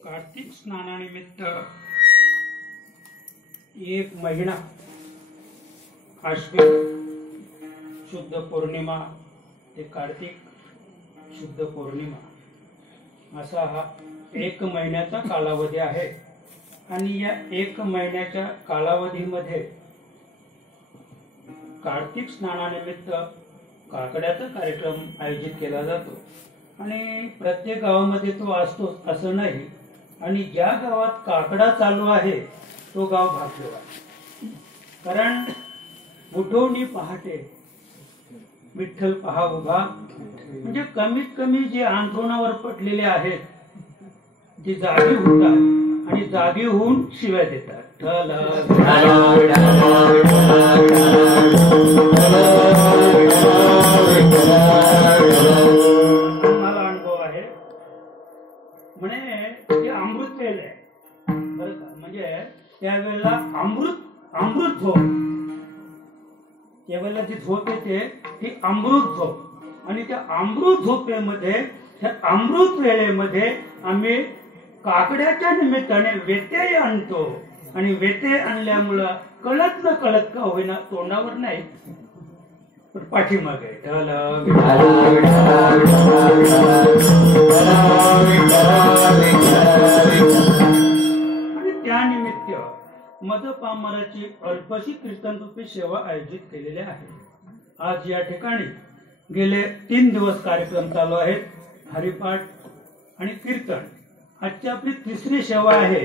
कार्तिक स्नानानिमित्त एक महिना आश्विन शुद्ध पौर्णिमा ते कार्तिक शुद्ध पौर्णिमा असा हा एक महिन्याचा कालावधी आहे। आणि या एक महिन्याच्या कालावधीमध्ये कार्तिक स्नानानिमित्त काकड्याचा कार्यक्रम आयोजित केला जातो आणि प्रत्येक गावामध्ये तो असतो असं नाही। आणि ज्या गावात काकडा चालू आहे तो गाव भाग्यवान, कारण उठवणी पहाटे विठ्ठल पहा उभा, म्हणजे कमीत कमी जे अंथरुणावर पडलेले आहेत ते जागी होतात आणि जागी होऊन शिव्या देतात। मला अनुभव आहे, म्हणे ते अमृत वेळ आहे बरं का, म्हणजे त्यावेळेला अमृत झोप, त्यावेळेला जी झोप येते ती अमृत झोप। आणि त्या अमृत झोपेमध्ये त्या अमृत वेळेमध्ये आम्ही काकड्याच्या निमित्ताने व्यत्यय आणतो आणि व्यत्यय आणल्यामुळं कळत न कळत का होईना तोंडावर नाही पण पाठीमागे आणि त्यानिमित्त मदपामराची अल्पशी कीर्तन रूपी सेवा आयोजित केलेली आहे। आज या ठिकाणी गेले 3 दिवस कार्यक्रम चालू आहेत, हरिपाठ आणि कीर्तन। आजची आपली 3री सेवा आहे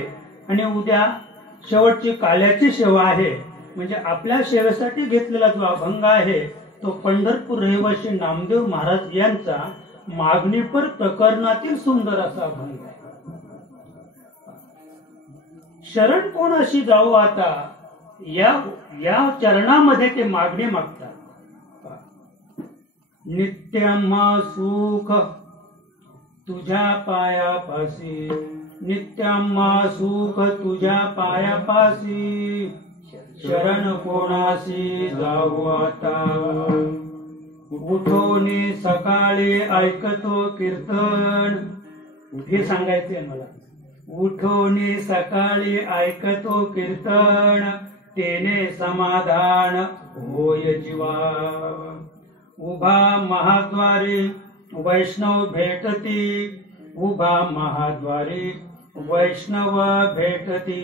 आणि उद्या शेवटची काल्याची सेवा आहे। म्हणजे आपल्या सेवेसाठी घेतलेला जो अभंग आहे तो पंढरपूर रहिवासी नामदेव महाराज यांचा मागणीपर प्रकरणातील सुंदर असा अभंग आहे। शरण कोणाशी जाऊ आता, या चरणामध्ये ते मागणी मागतात। नित्यम्मा सुख तुझ्या पायापासी, नित्यम्मा सुख तुझ्या पायापासी, शरण कोणाशी जाऊ आता। उठोनी सकाळी ऐकतो कीर्तन, हे सांगायचंय मला। उठोनी सकाळी ऐकतो कीर्तन, तेने समाधान होय जीवा। उभा महाद्वारी वैष्णव भेटती, उभा महाद्वारी वैष्णव भेटती,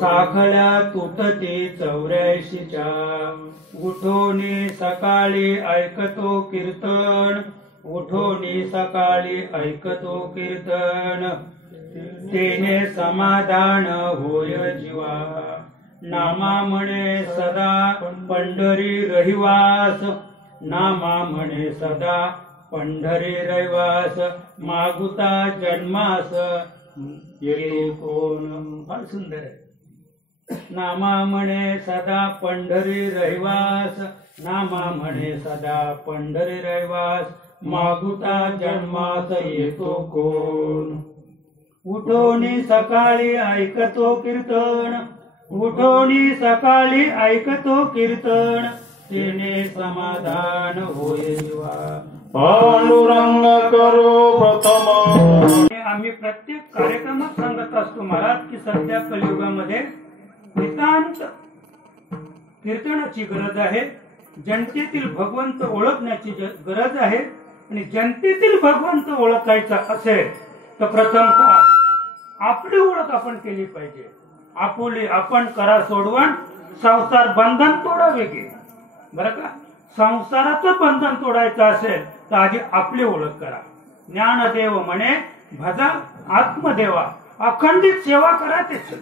साखळ्या तुटती 84च्या। उठोनी सकाळी ऐकतो कीर्तन, उठोनी सकाळी ऐकतो कीर्तन, तेने समाधान होय जीवा। नामा म्हणे सदा पंढरी रहिवास, नामा म्हणे सदा पंढरी रहिवास, मागुता जन्मास येतो कोण। फार सुंदर आहे। नामा म्हणे सदा पंढरी रहिवास, नामा म्हणे सदा पंढरी रहिवास, मागुता जन्मास येतो कोण। उठोनी सकाळी ऐकतो कीर्तन, उठोनी सकाळी ऐकतो कीर्तन, तेने समाधान होय जीवा। पांडुरंग करो प्रथम। आम्ही प्रत्येक कार्यक्रमात सांगत असतो महाराज की सध्या कलियुगामध्ये नितांत कीर्तनाची गरज आहे, जनतेतील भगवंत ओळखण्याची गरज आहे। आणि जनतेतील भगवंत ओळखायचा असेल तर प्रथमतः आपली ओळख आपण केली पाहिजे। आपुली आपण करा सोडवण, संसार बंधन तोडावे गे, बरं का। संसाराचं बंधन तोडायचं असेल तर आधी आपली ओळख करा। ज्ञानदेव म्हणे भजा आत्मदेवा, अखंडित सेवा करा। तेच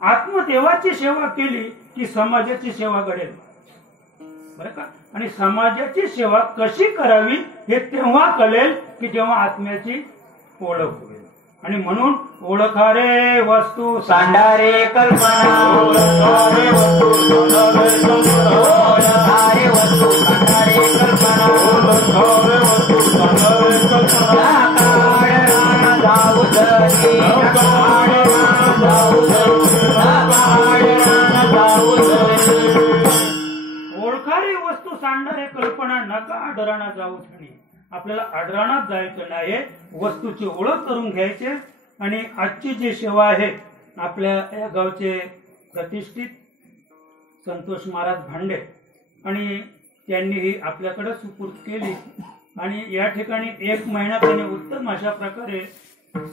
आत्मदेवाची सेवा केली की समाजाची सेवा घडेल, बरं का। आणि समाजाची सेवा कशी करावी हे तेव्हा कळेल की जेव्हा आत्म्याची ओळख होईल। आणि म्हणून ओळखा रे वस्तू सांडारे कल्पना, ओळखारे वस्तू सांडारे कल्पना, ओळखारे वस्तू सांडारे कल्पना, ओळखारे वस्तू सांडारे कल्पना। काळ रान जाऊ दरी, काळ रान जाऊ दरी, काळ रान जाऊ दरी। ओळखारे वस्तू सांडारे कल्पना, नका आदराना जाऊ धनी। आपल्याला आडराणात जायचं नाही, वस्तूची ओळख करून घ्यायचे। आणि आजची जी सेवा आहे आपल्या या गावचे प्रतिष्ठित संतोष महाराज भांडे आणि त्यांनी ही आपल्याकडे सुपूर्द केली आणि या ठिकाणी 1 महिना त्यांनी उत्तम अशा प्रकारे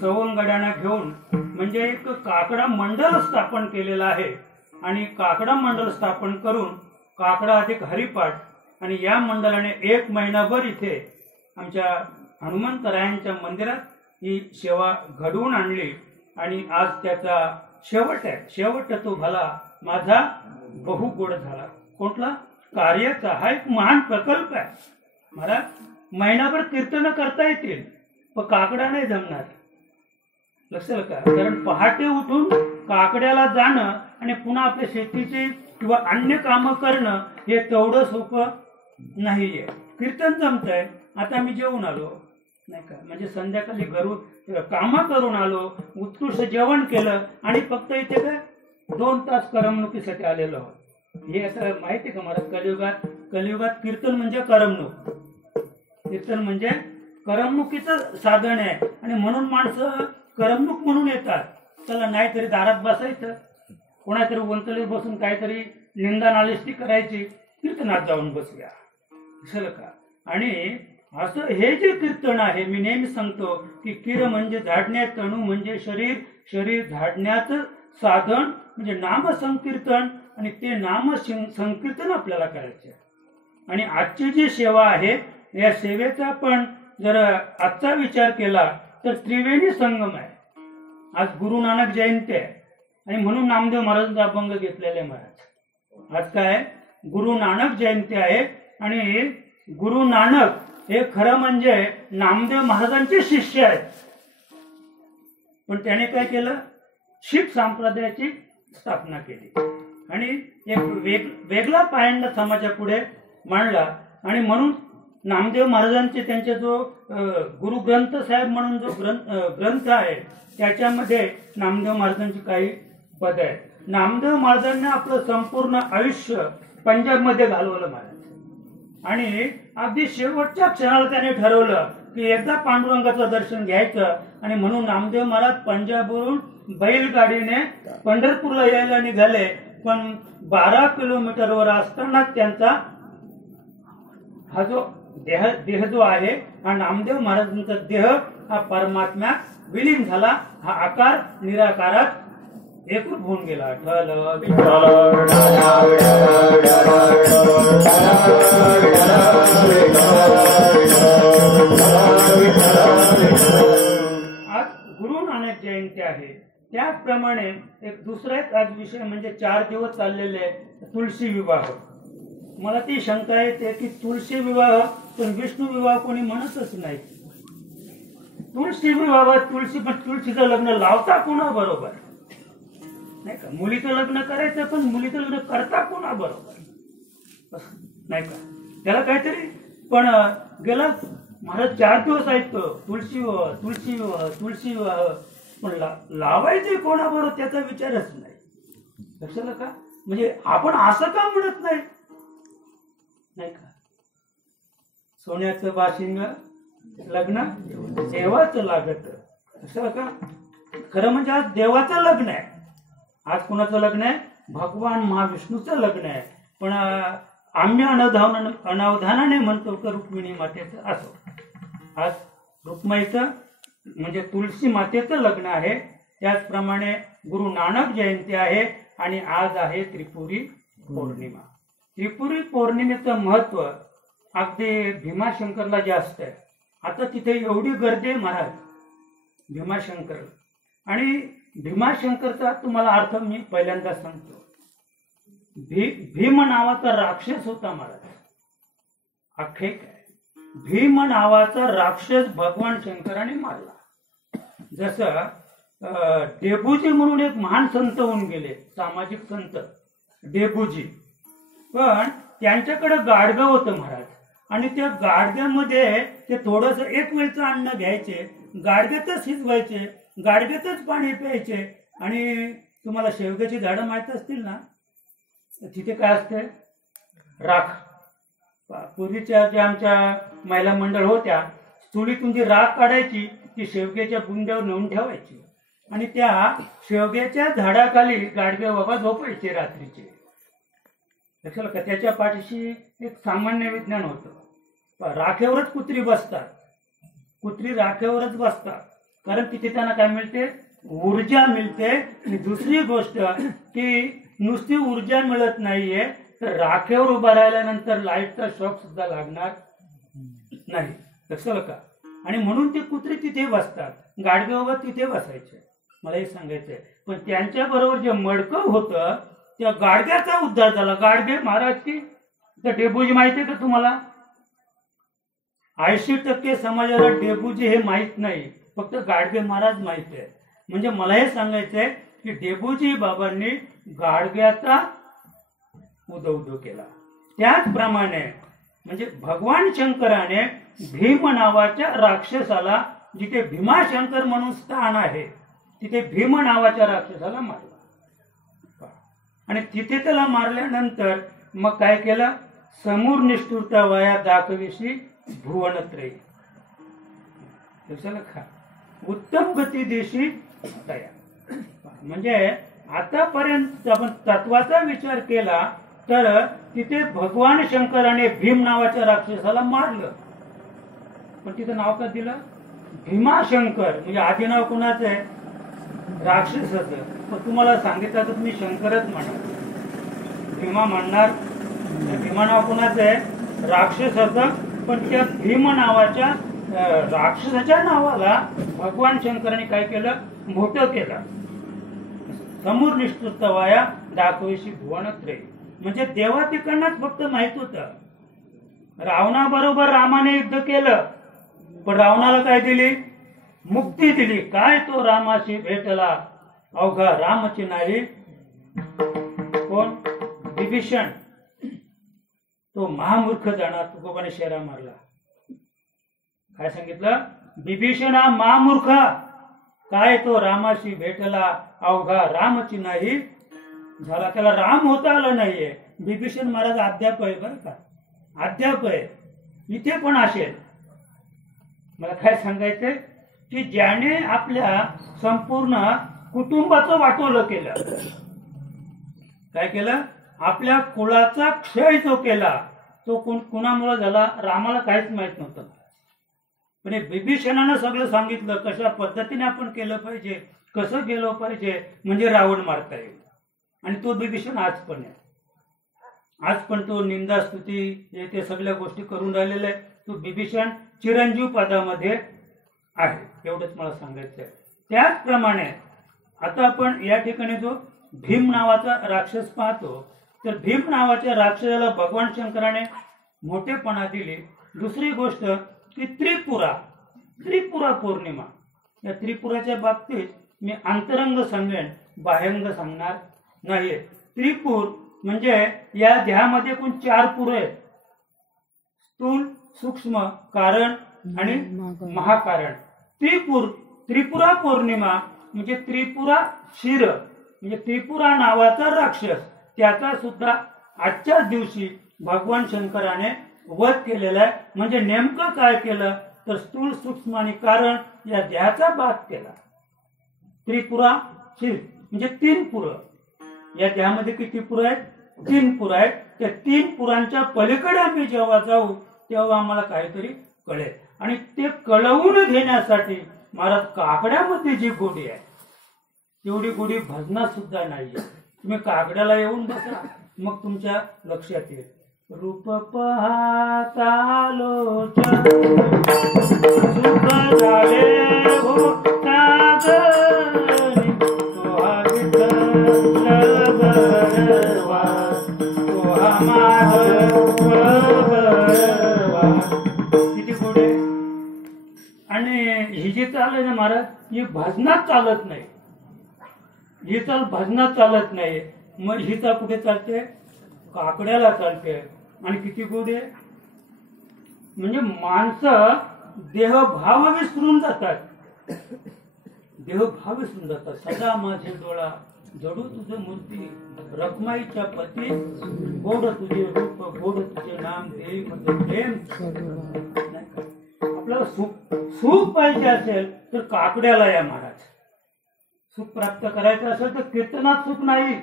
सवंगड्यांना घेऊन म्हणजे एक काकडा मंडळ स्थापन केलेला आहे आणि काकडा मंडळ स्थापन करून काकडा अधिक हरिपाठ आणि या मंडळाने 1 महिनाभर इथे आमच्या हनुमंतरायांच्या मंदिरात ही सेवा घडवून आणली आणि आज त्याचा शेवट आहे। शेवट तो भला माझा बहु गोड झाला। कुठला कार्याचा हा एक महान प्रकल्प आहे। मला महिनाभर कीर्तन करता येतील पण काकडा नाही जमणार, लक्षात का? कारण पहाटे उठून काकड्याला जाणं आणि पुन्हा आपल्या शेतीचे किंवा अन्य कामं करणं हे तेवढं सोपं नाहीये। कीर्तन जमतंय, आता मी जेवून आलो नाही का, म्हणजे संध्याकाळी घरून कामं करून आलो, उत्कृष्ट जेवण केलं आणि फक्त इथे काय 2 तास करमणुकीसाठी आलेलो आहोत। हे आता माहिती का मला, कलियुगात कीर्तन म्हणजे करमणूक, कीर्तन म्हणजे करमणुकीचं साधन आहे आणि म्हणून माणसं करमणूक म्हणून येतात। चला नाहीतरी दारात बसायचं, कोणातरी वंतलीत बसून काहीतरी निंदा नालिष्टी करायची, कीर्तनात जाऊन बसूया, दिसलं का? आणि असं हे जे कीर्तन आहे, मी नेहमी सांगतो की कीर म्हणजे झाडणे, तणू म्हणजे शरीर, शरीर झाडण्याचं साधन म्हणजे नाम संकीर्तन आणि ते नाम संकीर्तन आपल्याला करायचे। आणि आजची जी सेवा आहे या सेवेचा पण जर आजचा विचार केला तर त्रिवेणी संगम आहे। आज गुरु नानक जयंती आहे आणि म्हणून नामदेव महाराजांचा अभंग घेतलेले महाराज। आज काय गुरु नानक जयंती आहे आणि गुरु नानक हे खरं म्हणजे नामदेव महाराजांचे शिष्य आहेत, पण त्याने काय केलं, शीख संप्रदायाची स्थापना केली आणि एक वेगळा पायंडा समाजापुढे मांडला। आणि म्हणून नामदेव महाराजांचे त्यांचे जो गुरु ग्रंथ साहेब म्हणून जो ग्रंथ आहे त्याच्यामध्ये नामदेव महाराजांची काही पद आहेत। नामदेव महाराजांनी आपलं संपूर्ण आयुष्य पंजाबमध्ये घालवलं महाराज आणि अगदी शेवटच्या क्षणाला त्याने ठरवलं की एकदा पांडुरंगाचं दर्शन घ्यायचं आणि म्हणून नामदेव महाराज पंजाबवरून बैलगाडीने पंढरपूरला यायला निघाले, पण 12 किलोमीटरवर असताना त्यांचा हा जो देह जो आहे हा नामदेव महाराजांचा देह हा परमात्म्यात विलीन झाला, हा आकार निराकारात एकरूप होऊन गेला। ठल आज गुरु नानक जयंती आहे, त्याचप्रमाणे एक दुसरा एक आज विषय म्हणजे 4 दिवस चाललेले तुलसी विवाह। मला ती शंका येते की तुलसी विवाह पण विष्णू विवाह कोणी म्हणतच नाही। तुलसी विवाह तुलसी, पण तुलसीचं लग्न लावता कोणा बरोबर नाही का? मुलीचं लग्न करायचं पण मुलीचं लग्न करता कोणा बरोबर नाही का? त्याला काहीतरी पण गेला महाराज 4 दिवस ऐकतो तुलसी विवाह तुलसी विवाह तुलसी विवाह, पण लावायचे कोणाबरोबर त्याचा विचारच नाही, लक्षात का? म्हणजे आपण असं का म्हणत नाही नाही का? सोन्याचं बाशिंग लग्न देवाचं लागत, असं का? खरं म्हणजे आज देवाचं लग्न आहे, आज कुणाचं लग्न आहे? भगवान महाविष्णूचं लग्न आहे, पण आम्ही अनावधानाने म्हणतो की रुक्मिणी मातेचं असो। आज रुक्माईचं म्हणजे तुलसी मातेचं लग्न आहे। त्याचप्रमाणे गुरु नानक जयंती आहे आणि आज आहे त्रिपुरी पौर्णिमा। त्रिपुरी पौर्णिमेचं महत्व अगदी भीमाशंकरला जास्त आहे। आता तिथे एवढी गर्दी आहे महाराज भीमाशंकर, आणि भीमाशंकरचा तुम्हाला अर्थ मी पहिल्यांदा सांगतो। भीम नावाचा राक्षस होता महाराज, अख्खे काय भीम नावाचा राक्षस भगवान शंकराने मारला। जसं डेबूजी म्हणून एक महान संत होऊन गेले, सामाजिक संत डेबूजी, पण त्यांच्याकडे गाडगं होतं महाराज आणि त्या गाडग्यामध्ये ते थोडस एक वेळचं अन्न घ्यायचे, गाडग्यातच शिजवायचे, गाडग्यातच पाणी प्यायचे। आणि तुम्हाला शेवग्याची झाडं माहित असतील ना, तिथे काय असते? राख, पूर्वीच्या ज्या आमच्या महिला मंडळ होत्या, चुलीतून जी राख काढायची ती शेवग्याच्या बुंद्यावर नेऊन ठेवायची आणि त्या शेवग्याच्या झाडाखाली गाडगे बाबा झोपायचे रात्रीचे. लक्षात का? त्याच्या पाठीशी एक सामान्य विज्ञान होतं. राखेवरच कुत्री बसतात, कुत्री राखेवरच बसतात, कारण तिथे त्यांना काय मिळते? ऊर्जा मिळते. आणि दुसरी गोष्ट की नुसती ऊर्जा मिळत नाहीये, तर राखेवर उभा राहिल्यानंतर लाईटचा शॉक सुद्धा लागणार नाही. लक्षात का? आणि म्हणून ते कुत्री तिथे बसतात, गाडगे बाबा तिथे बसायचे. मला हे सांगायचंय. पण त्यांच्या बरोबर जे मडकं होतं त्या गाडग्याचा उद्धार झाला. गाडगे महाराज की तर डेबूजी माहिती आहे का तुम्हाला? 80% समाजाला डेबूजी हे माहित नाही, फक्त गाडगे महाराज माहिती आहे. म्हणजे मला हे सांगायचंय की डेबूजी बाबांनी गाडग्याचा उदो केला. त्याचप्रमाणे म्हणजे भगवान शंकराने भीम नावाच्या राक्षसाला, जिथे भीमाशंकर म्हणून स्थान आहे, तिथे भीम नावाच्या राक्षसाला मारला. आणि तिथे त्याला मारल्यानंतर मग काय केलं? समूर निष्ठुरता वया दाखविशी भुवनत्रयी. खा उत्तम गती देशी तया. म्हणजे आतापर्यंत आपण तत्वाचा विचार केला तर तिथे भगवान शंकराने भीम नावाच्या राक्षसाला मारलं, पण तिथं नाव का दिलं? भीमाशंकर. म्हणजे आधी नाव कुणाचं आहे? राक्षसाचं. पण तुम्हाला सांगितलं तर तुम्ही शंकरच म्हणणार, भीमा म्हणणार. भीमा नाव कुणाचं आहे? राक्षसाचं. पण त्या भीम नावाच्या राक्षसाच्या नावाला भगवान शंकराने काय केलं? मोठं केलं. समूर निष्ठुरतवाया दाखविशी भुवनत्रयी. म्हणजे देवा तिकडनंच फक्त माहित होतं. रावणाबरोबर रामाने युद्ध केलं, पण रावणाला काय दिली? मुक्ती दिली. काय तो रामाशी भेटला अवघा रामची नाही. कोण? विभीषण. तो महामूर्ख जाणार तुकोबाने शेरा मारला. काय सांगितलं? विभीषण हा महामूर्ख, काय तो रामाशी भेटला अवघा रामची नाही झाला. त्याला राम होता आलं नाहीये. विभीषण महाराज अद्याप आहे बरं का, अद्याप आहे. इथे पण असेल. मला काय सांगायचंय की ज्याने आपल्या संपूर्ण कुटुंबाचं वाटोळं केलं, काय केलं? आपल्या कुळाचा क्षय जो केला तो कुणामुळे झाला? रामाला काहीच माहित नव्हतं, पण विभीषणानं सगळं सांगितलं कशा पद्धतीने आपण केलं पाहिजे, कसं गेलो पाहिजे, म्हणजे रावण मारता येईल. आणि तो विभीषण आज पण आहे. आज पण तो निंदा स्तुती ते सगळ्या गोष्टी करून राहिलेला आहे. तो विभीषण चिरंजीव पदामध्ये आहे. एवढंच मला सांगायचं आहे. त्याचप्रमाणे आता आपण या ठिकाणी जो भीम नावाचा राक्षस पाहतो, तर भीम नावाच्या राक्षसाला भगवान शंकराने मोठेपणा दिली. दुसरी गोष्ट की त्रिपुरा पौर्णिमा. या त्रिपुराच्या बाबतीत मी अंतरंग सांगेन, बाह्यंग सांगणार नाहीये. त्रिपुर म्हणजे या ध्यामध्ये एकूण 4 पुर आहेत: स्थूल, सूक्ष्म, कारण आणि महाकारण. त्रिपुरा पौर्णिमा म्हणजे त्रिपुरा शिर, म्हणजे त्रिपुरा नावाचा राक्षस, त्याचा सुद्धा आजच्याच दिवशी भगवान शंकराने वध केलेला आहे. म्हणजे नेमकं काय केलं तर स्थूल, सूक्ष्म आणि कारण या देहाचा बाध केला. त्रिपुरा शिर म्हणजे 3 पुर. या देहामध्ये किती पुर आहेत? 3 पुर आहेत. त्या 3 पुरांच्या पलीकडे आम्ही जेव्हा जाऊ तेव्हा आम्हाला काहीतरी कळेल. आणि ते कळवून घेण्यासाठी महाराज काकड्यामध्ये जी गोडी आहे तेवढी गोडी भजनात सुद्धा नाहीये. तुम्ही काकड्याला येऊन बसा, मग तुमच्या लक्षात येईल. रूप पाहता लोचन सुख झाले हो सागरी, तोहा विठ्ठल गरवा, तोहा माधव गरवा. किती गोडे. आणि ही जी चाल आहे ना महाराज, ही भजनात चालत नाही. ही चाल भजनात चालत नाही. मग ही चाल कुठे चालते? काकड्याला चालते. आणि किती गोड आहे. म्हणजे माणसं देहभाव विसरून जातात. देहभाव विसरून जातात. सदा माझे डोळा जडू तुझं मूर्ती रखमाईच्या पती, गोड तुझे रूप गोड तुझे नाम, देवी मध्ये प्रेम. नाही का? आपल्याला सुख पाहिजे असेल तर काकड्याला या महाराज. सुख प्राप्त करायचं असेल तर कीर्तनात सुख नाही.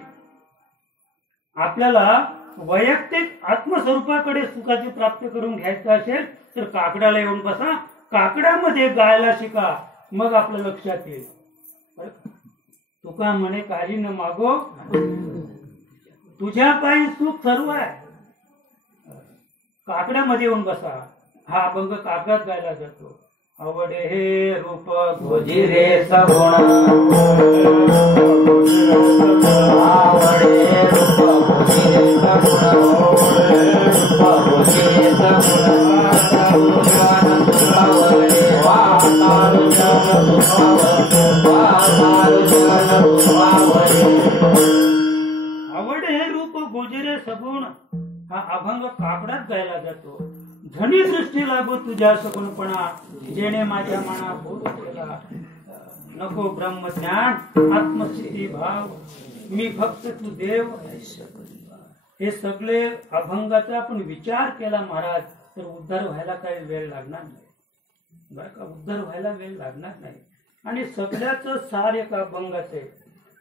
आपल्याला वैयक्तिक आत्मस्वरूपाकडे सुखाची प्राप्ती करून घ्यायचं असेल तर काकड्याला येऊन बसा, काकड्यामध्ये गायला शिका, मग आपलं लक्षात येईल. तुका म्हणे काही न मागो, तुझ्या पायी सुख सर्व आहे. काकड्यामध्ये येऊन बसा. हा अभंग काकड्यात गायला जातो. आवडे हे रूप गोजिरे सगुण, आवडे रूप गोजिरे सगुण, गोजिरे सगुण, आवडे रूप गोजिरे सगुण हा अभंग काकड्यात गायला जातो. धनी दृष्टी लागू तुझ्या सगुणपणा, जेणे माझ्या मना बोध केला. नको ब्रह्मज्ञान आत्मस्थिती भाव, मी भक्त तू देव. हे सगळे अभंगाचा आपण विचार केला महाराज तर उद्धार व्हायला काही वेळ लागणार नाही. बरं का? उद्धार व्हायला वेळ लागणार नाही. आणि सगळ्याच सार एका अभंगाचे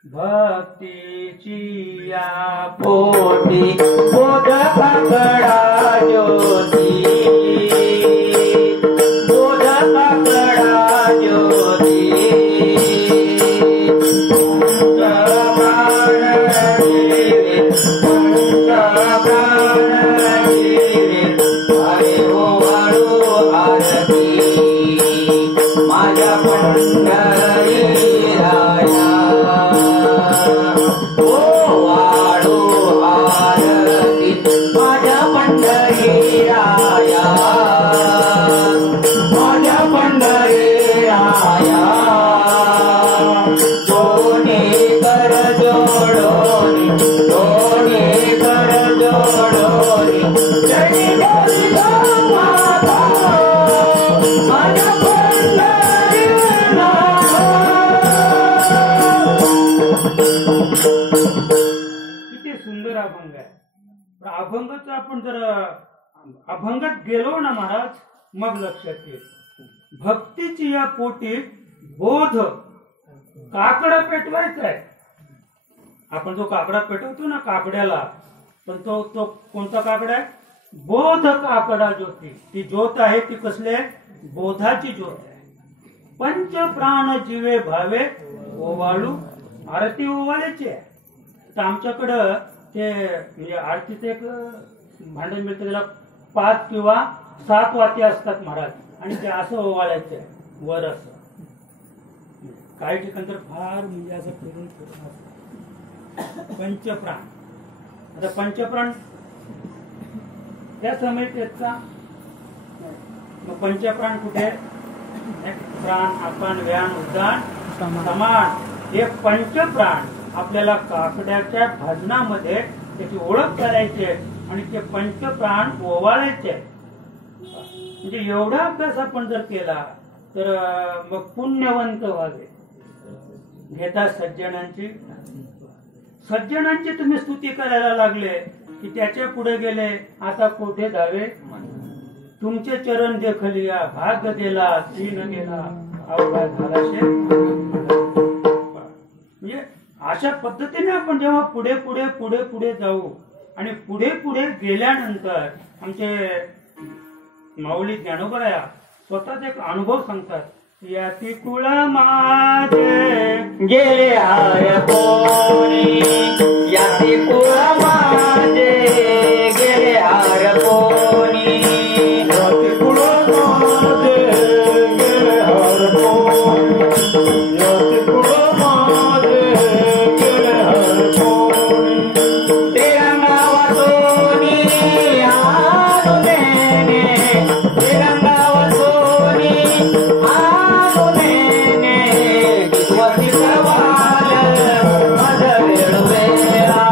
भक्तीची या पोटी बोध काकडा ज्योती, बोध काकडा ज्योती, माझ्या पंढरी राया, ओ वाळू आरती माझ्या पंढरी राया, माझ्या पंढरी राया. दोन्ही कर जोडोनी, दोन्ही कर जोडोनी, जय गोविंदा माता माझ्या किती सुंदर अभंग आहे. अभंगाच आपण जर अभंगात गेलो ना महाराज मग लक्षात येईल. भक्तीची या पोटी बोध काकडा पेटवायचा आहे. आपण जो काकडा पेटवतो ना काकड्याला, पण तो कोणता काकडा आहे? बोध काकडा ज्योती. ती ज्योत आहे ती कसली आहे? बोधाची ज्योत आहे. पंच प्राण जीवे भावे ओवाळू, आरती ओवाळायची आहे. तर आमच्याकडं ते म्हणजे आरतीचं एक भांड मिळतं, त्याला 5 किंवा 7 वाती असतात महाराज, आणि ते असं ओवाळायचं आहे वर असं. काही ठिकाणी तर फार म्हणजे असं फिरून फिरून असं पंचप्राण. आता पंचप्राण त्या समयेत आहेत का? मग पंचप्राण कुठे? प्राण आपण व्यान उद्दान समान. हे पंचप्राण आपल्याला काकड्याच्या भजनामध्ये त्याची ओळख करायची आहे आणि ते पंचप्राण ओवाळायचे. म्हणजे एवढा अभ्यास आपण जर केला तर मग पुण्यवंत व्हावे. घेता सज्जनांची तुम्ही स्तुती करायला लागले की त्याच्या पुढे गेले आता कोठे जावे. तुमचे चरण देखलिया भाग दिला तीन गेला अवघा झालाशे. म्हणजे अशा पद्धतीने आपण जेव्हा पुढे पुढे पुढे पुढे जाऊ आणि पुढे पुढे गेल्यानंतर आमचे माऊली ज्ञानोबराया स्वतःच एक अनुभव सांगतात. याती कुळ माझे गेले आय कोणी, याती कुळ माझे गेले आय कोणी, याती कुळ माझे गेले आय कोणी, याती कुळ माझे गेले आय कोणी. तेरा नावातोनी आलो देने, तेरा नावातोनी आलो देने, विश्वाची करवाल माझा वेळ वेळा,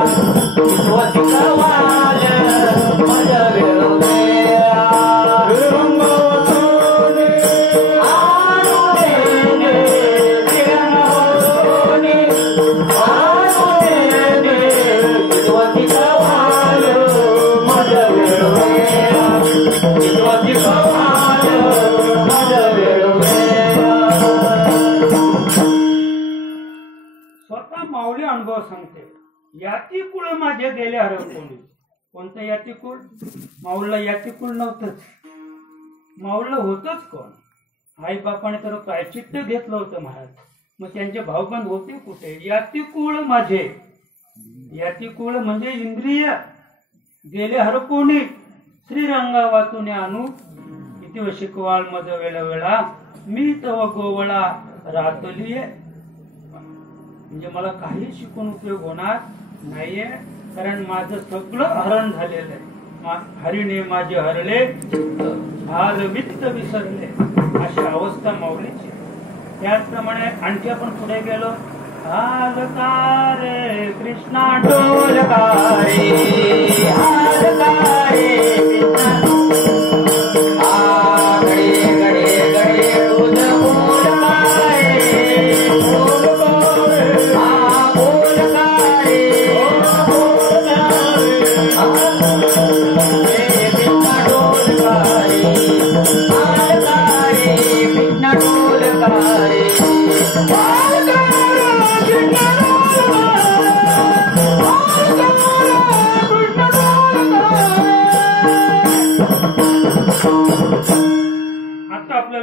माऊली अनुभव सांगते. याती कुळ माझे गेले हरवून. कोणतं याती कुळ? माऊलीला याती कुळ नव्हतंच. माऊलीला होतच कोण? आई बापाने तर प्रायचित्त घेतलं होतं महाराज. मग त्यांचे भाऊबंद होते कुठे? याती कुळ माझे. याती कुळ म्हणजे इंद्रिय गेले हरपोणी. श्रीरंगा वाचून आणू किती शिकवाल मज वेळा वेळा. मी तव गोवळा रातलीये. म्हणजे मला काही शिकून उपयोग होणार नाहीये, कारण माझं सगळं हरण झालेलं आहे. हरिणे माझे हरले हार वित्त विसरले, अशी अवस्था माऊलीची. त्याचप्रमाणे आणखी आपण पुढे गेलो. हालकारे कृष्णा डोलकारे, हालकारे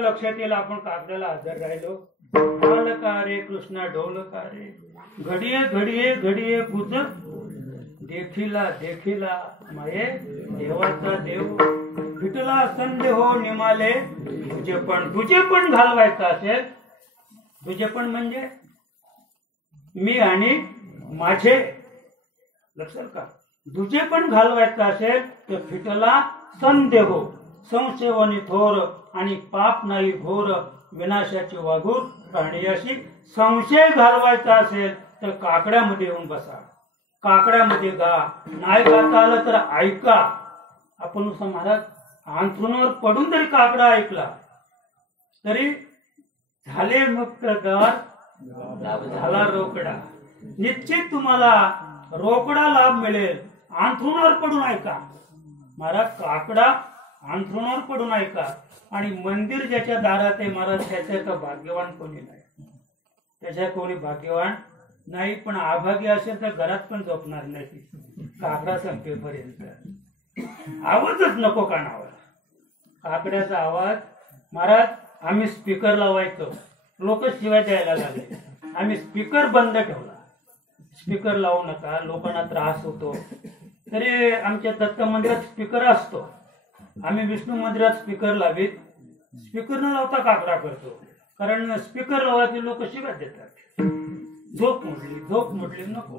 लक्षात येईल आपण कागदाला हजर राहिलो. हालकारे कृष्णा ढोलकारे, घडिये घडिये घडिये पूज देखिला देखिला माये देवाचा देव. फिटला संदेहो निमाले. तुझे पण घालवायचं असेल. तुझे पण म्हणजे मी आणि माझे. लक्षात का? तुझे पण घालवायचं असेल तर फिटला संदेहो, संशयवनी थोर आणि पाप नाही घोर. विनाशाची वाघूर प्राणियाशी. संशय घालवायचा असेल तर काकड्यामध्ये येऊन बसा, काकड्यामध्ये गा. नाही गाता आलं तर ऐका. आपण महाराज अंथरुणावर पडून जरी काकडा ऐकला तरी झाले मुक्त गार, झाला रोकडा. निश्चित तुम्हाला रोकडा लाभ मिळेल. अंथरुणावर पडून ऐका महाराज. काकडा अंथरुणावर पडून ऐका. आणि मंदिर ज्याच्या दारात आहे महाराज, त्याच्या भाग्यवान कोणी नाही. त्याच्या कोणी भाग्यवान नाही. पण अभागी असेल तर घरात पण झोपणार नाही काकडा संपेपर्यंत. आवाजच नको कानावर. काकड्याचा आवाज महाराज. आम्ही स्पीकर लावायचो, लोक शिवाय द्यायला लागले. आम्ही स्पीकर बंद ठेवला. स्पीकर लावू नका, लोकांना त्रास होतो. तरी आमच्या दत्त मंदिरात स्पीकर असतो. आम्ही विष्णू मंदिरात स्पीकर लावीत. स्पीकर न लावता काकडा करतो, कारण स्पीकर लावायचे लोक शिवाय देतात. झोप मोडली नको.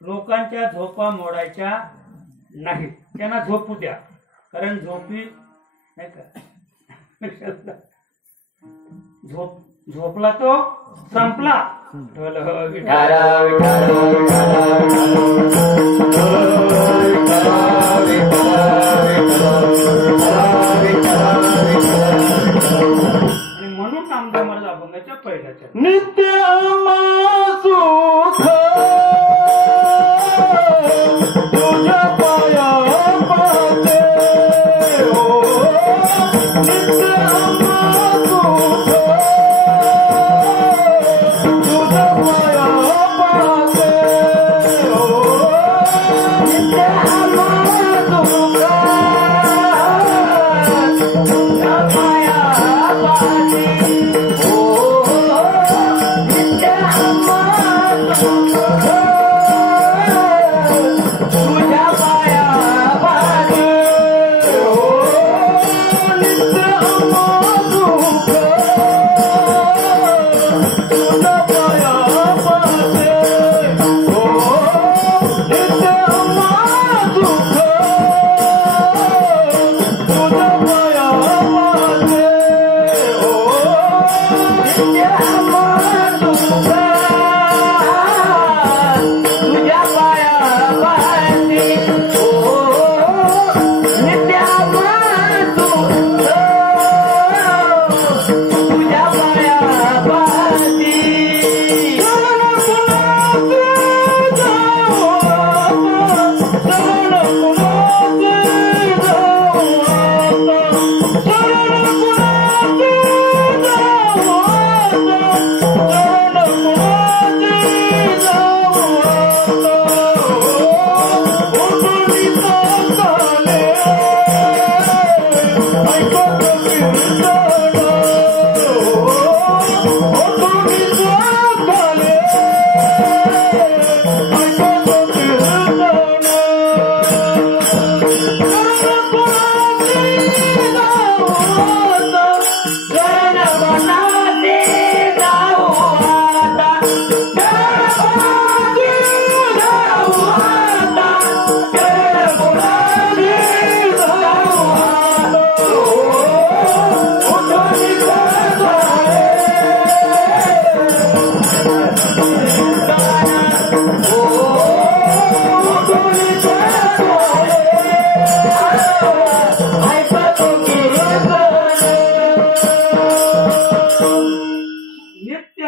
लोकांच्या झोपा मोडायच्या नाहीत. त्यांना झोपू द्या, कारण झोपी नाही का झोपला तो संपला. म्हणून नामदेव महाराज अभंगाच्या पहिल्याच्या नित्य सुख तुझ्या पाया पाते. नित्य सुख तुझ्या पाया पाते. नित्य सुख तुझ्या पाया पाते.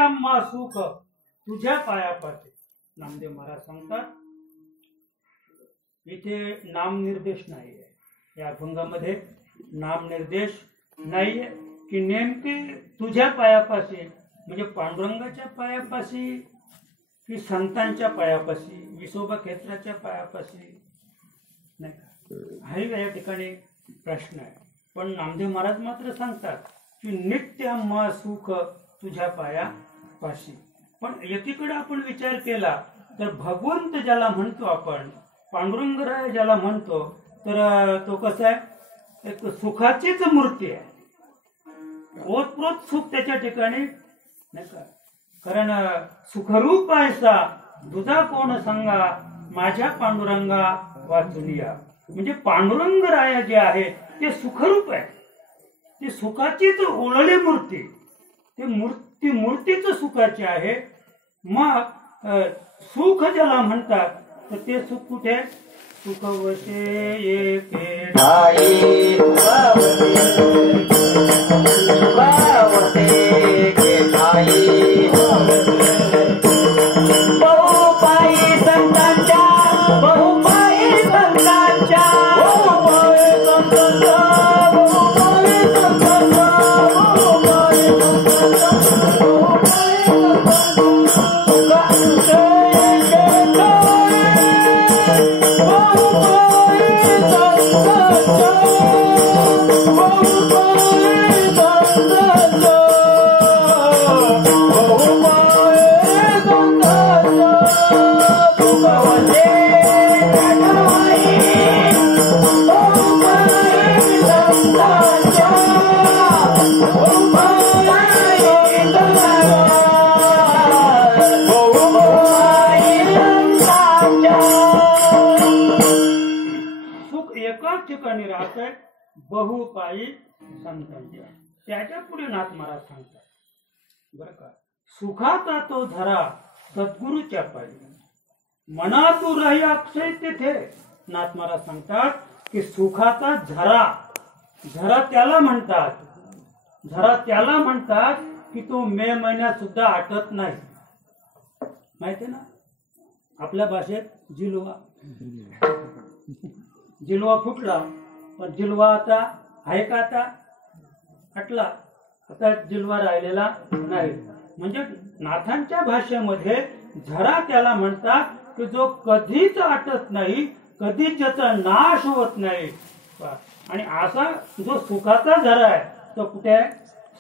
आम्हा सुख तुझ्या पायापाशी. नामदेव महाराज सांगतात इथे नामनिर्देश नाहीये, या अभंगामध्ये नामनिर्देश नाहीये की नेमके तुझ्या पायापाशी म्हणजे पांडुरंगाच्या पायापाशी की संतांच्या पायापाशी, विसोबा क्षेत्राच्या पायापाशी, नाही का? हाही या ठिकाणी प्रश्न आहे. पण नामदेव महाराज मात्र सांगतात की नित्य आम्हा सुख तुझ्या पायापाशी. पण एकीकडे आपण विचार केला तर भगवंत ज्याला म्हणतो आपण, पांडुरंगराय ज्याला म्हणतो, तर तो कसा आहे, एक सुखाचीच मूर्ती आहे. ओतप्रोत सुख त्याच्या ठिकाणी नाही का. कारण सुखरूप आहेसा तुझा कोण सांगा, माझ्या पांडुरंगा वाचुनिया. म्हणजे पांडुरंग राय जे आहे ते सुखरूप आहे, ती सुखाचीच ओळली मूर्ती, ती मूर्तीच सुखाची आहे. मग सुख ज्याला म्हणतात तर ते सुख कुठे, सुखवशे एके ठाई बहुपायी संतांच्या, बहुपायी संतांच्या, बहुपायी संतांच्या. त्याच्या पुढे नाथ महाराज सांगतात बरं का, सुखाचा तो झरा सद्गुरूच्या पायी, मना तू राही अक्षय तेथे. नाथ महाराज सांगतात की सुखाचा झरा, झरा त्याला म्हणतात, झरा त्याला म्हणतात की तो मे महिन्यात सुद्धा आटत नाही. माहिती ना आपल्या भाषेत जिलवा, जिलवा फुटला पण जिलवा आता आहे का, आता हटला, आता जिलवा राहिलेला नाही. म्हणजे नाथांच्या भाषेमध्ये झरा त्याला म्हणतात की जो कधीच आटत नाही, कधीच ज्याचा नाश होत नाही. आणि असा जो सुखाचा झरा आहे तो कुठे आहे,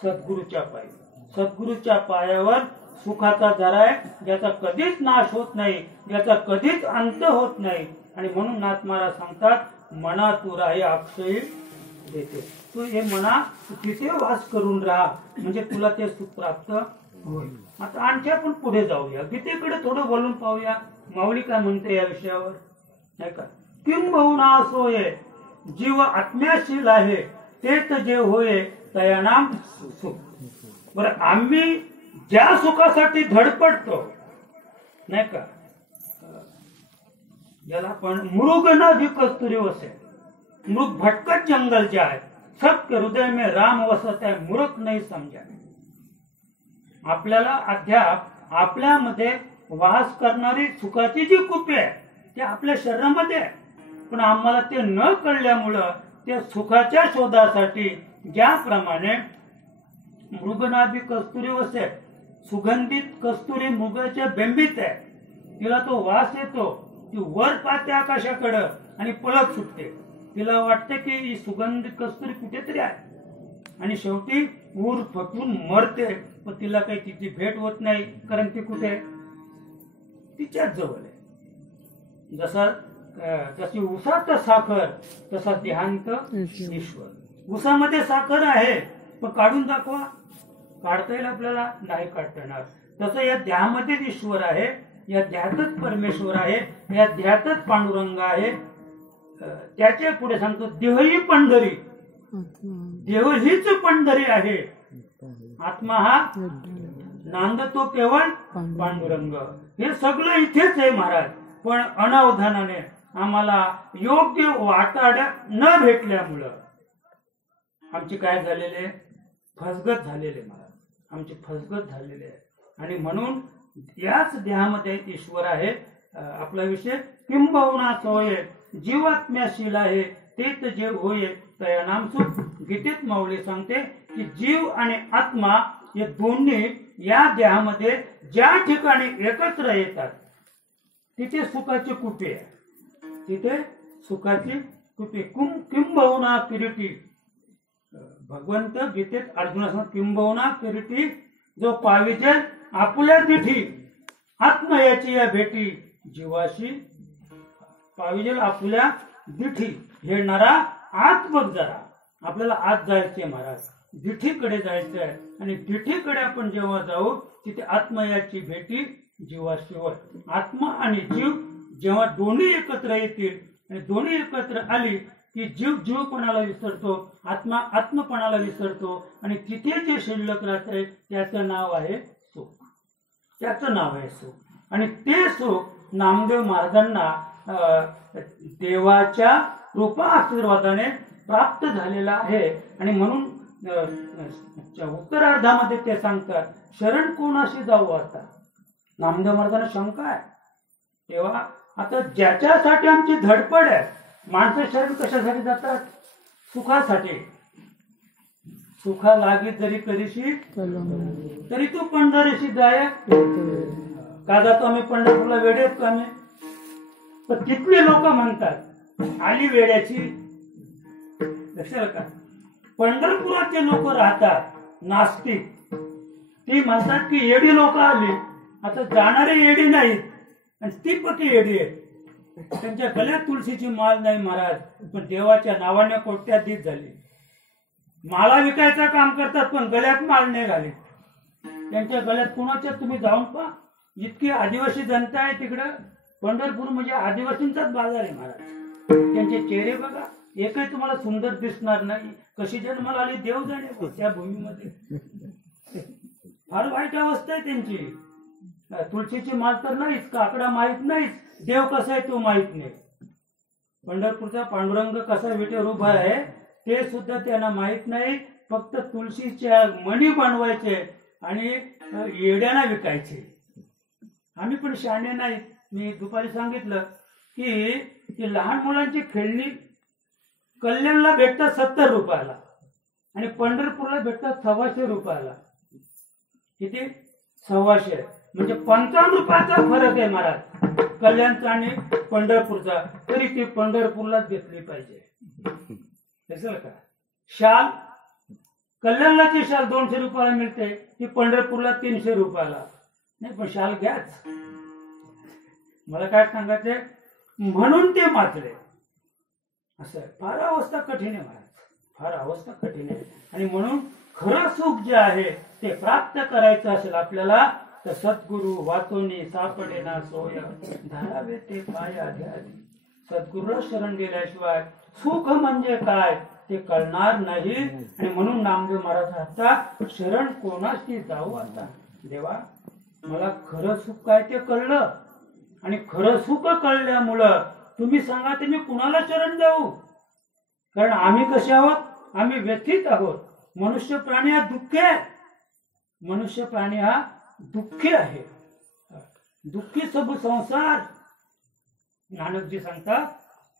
सद्गुरूच्या पायी. सद्गुरूच्या पायावर सुखाचा झरा आहे, ज्याचा कधीच नाश होत नाही, ज्याचा कधीच अंत होत नाही. आणि म्हणून नाथ महाराज सांगतात मना तू राही अक्षयी देते. तू हे मना तिथे वास करून राहा म्हणजे तुला ते सुख प्राप्त होईल. आता आणखी आपण पुढे जाऊया, गीतेकडे थोडं बोलून पाहूया. माऊली काय म्हणते या विषयावर नाही का. किंबहुना सोये जीव आत्म्याशील आहे, तेच जे होय तया नाम सुख. बरं, आम्ही ज्या सुखासाठी धडपडतो नाही का, ज्याला आपण मृग न भी कस्तुरी वसे, मृग भटकत जंगल जाए, सबके हृदय में राम वसत है, मूर्ख नाही समजाने. आपल्याला अद्याप आपल्यामध्ये वास करणारी सुखाची जी कुपे आहे ते आपल्या शरीरामध्ये आहे, पण आम्हाला ते न कळल्यामुळं ते सुखाच्या शोधासाठी ज्याप्रमाणे मृगनाभी कस्तुरी वसे, सुगंधित कस्तुरी मृगाच्या बेंबीत आहे, तिला तो वास येतो, ती वर पाहते आकाशाकडं आणि पळत सुटते. तिला वाटते की ही सुगंधित कस्तुरी कुठेतरी आहे आणि शेवटी ऊर फटून मरते. पण तिला काही तिची भेट होत नाही, कारण ती कुठे, तिच्याच जवळ आहे. जशी उसात साखर तसा देहांत ईश्वर. उसामध्ये साखर आहे पण काढून दाखवा, काढता येईल आपल्याला, नाही काढता येणार. तसं या देहामध्ये ईश्वर आहे, या देहातच परमेश्वर आहे, या देहातच पांडुरंग आहे. त्याच्या पुढे सांगतो देह ही पंढरी, देह हीच पंढरी आहे, आत्मा हा नांदतो केवळ पांडुरंग. हे सगळं इथेच आहे महाराज. पण अनावधानाने आम्हाला योग्य वाटाड्या न भेटल्यामुळं आमची काय झालेले, फसगत झालेले महाराज, आमची फसगत झालेली आहे. आणि म्हणून याच देहामध्ये ईश्वर आहे. आपला विषय किंबहुना सोय जीवात्म्याशील आहे तेच जीव होय तया नाम सुख. गीतेत माऊली सांगते की जीव आणि आत्मा हे दोन्ही या देहामध्ये ज्या ठिकाणी एकत्र येतात तिथे सुखाची कुपे आहे. तिथे सुखाची कुपे. किंबहुना किरीटी. भगवंत गीतेत अर्जुनासमोर किंबहुना किरीटी जो पाविजेल आपल्या दिठी आत्मयाची या भेटी जीवाशी. पाविजेल आपल्या दिठी. हे नरा आत बघ जरा. आपल्याला आत जायचंय महाराज, दिठीकडे जायचंय. आणि दिठीकडे आपण जेव्हा जाऊ तिथे आत्मयाची भेटी जीवाशी होय. आत्मा आणि जीव जेव्हा दोन्ही एकत्र येतील आणि दोन्ही एकत्र आली की जीव जीवपणाला विसरतो, आत्मा आत्मपणाला विसरतो आणि तिथे जे शिल्लक राहते त्याचं नाव आहे सुख. त्याचं नाव आहे सुख. आणि ते सुख नामदेव महाराजांना देवाच्या कृपा आशीर्वादाने प्राप्त झालेला आहे. आणि म्हणून उत्तरार्धामध्ये ते सांगतात शरण कोणाशी जाऊ. आता नामदेव महाराजांना शंका आहे तेव्हा आता ज्याच्यासाठी आमची धडपड आहे. माणसं शरण कशासाठी जातात? सुखासाठी. सुखा लागी जरी कधीशी तरी तू पंढरीशी जाय. का जातो आम्ही पंढरपूरला? वेळेत का आम्ही? पण तिथले लोक म्हणतात आली वेड्याची. लक्षात का? पंढरपुराचे लोक राहतात नास्तिक. ती म्हणतात की येडी लोक आली. आता जाणारे येडी नाहीत आणि ती पक्की येडी आहे. त्यांच्या गळ्यात तुळशीची माळ नाही महाराज, पण देवाच्या नावाने कोट्याधीश झाली. माला विकायचं काम करतात पण गळ्यात माळ नाही घाली. त्यांच्या गळ्यात कुणाच्या तुम्ही जाऊन पहा. इतकी आदिवासी जनता आहे तिकडं. पंढरपूर म्हणजे आदिवासींचाच बाजार आहे महाराज. त्यांचे चेहरे बघा, एकही तुम्हाला सुंदर दिसणार नाही. कशी जन्माला आली देव जाणे त्या भूमीमध्ये. फार वाईट अवस्था आहे त्यांची. तुळशीची माळ तर नाहीच, काकडा माहित नाहीच, देव कसा आहे तो माहित नाही. पंढरपूरचा पांडुरंग कसा विटेवर उभा आहे ते सुद्धा त्यांना माहित नाही. फक्त तुळशीच्या मणी बनवायचे आणि येड्याना विकायचे. आम्ही पण शहाणे नाही. मी दुपारी सांगितलं की लहान मुलांची खेळणी कल्याणला भेटतात 70 रुपयाला आणि पंढरपूरला भेटतात 125 रुपयाला. किती? 125. म्हणजे 55 रुपयाचा फरक आहे महाराज कल्याणचा आणि पंढरपूरचा. तरी ती पंढरपूरलाच घेतली पाहिजे. तसं का? शाल कल्याणला जी शाल 200 रुपयाला मिळते ती पंढरपूरला 300 रुपयाला. नाही पण शाल घ्याच. मला काय सांगायचंय म्हणून ते मात्र असं फार अवस्था कठीण आहे महाराज. फार अवस्था कठीण आहे. आणि म्हणून खरं सुख जे आहे ते प्राप्त करायचं असेल आपल्याला तर सद्गुरु वाचोनी सापडेना सोय धरावे ते पाय आधी. सद्गुरूला शरण गेल्याशिवाय सुख म्हणजे काय ते कळणार नाही. आणि म्हणून नामदेव महाराज आता शरण कोणाशी जाऊ. आता देवा मला खरं सुख काय ते कळलं आणि खरं सुख कळल्यामुळं तुम्ही सांगा ते मी कुणाला शरण जाऊ. कारण आम्ही कसे आहोत? आम्ही व्यथित आहोत. मनुष्य प्राणी हा दुःखी आहे. मनुष्य प्राणी हा दुःखी आहे. दुःखी सबू संसार. नानकजी सांगतात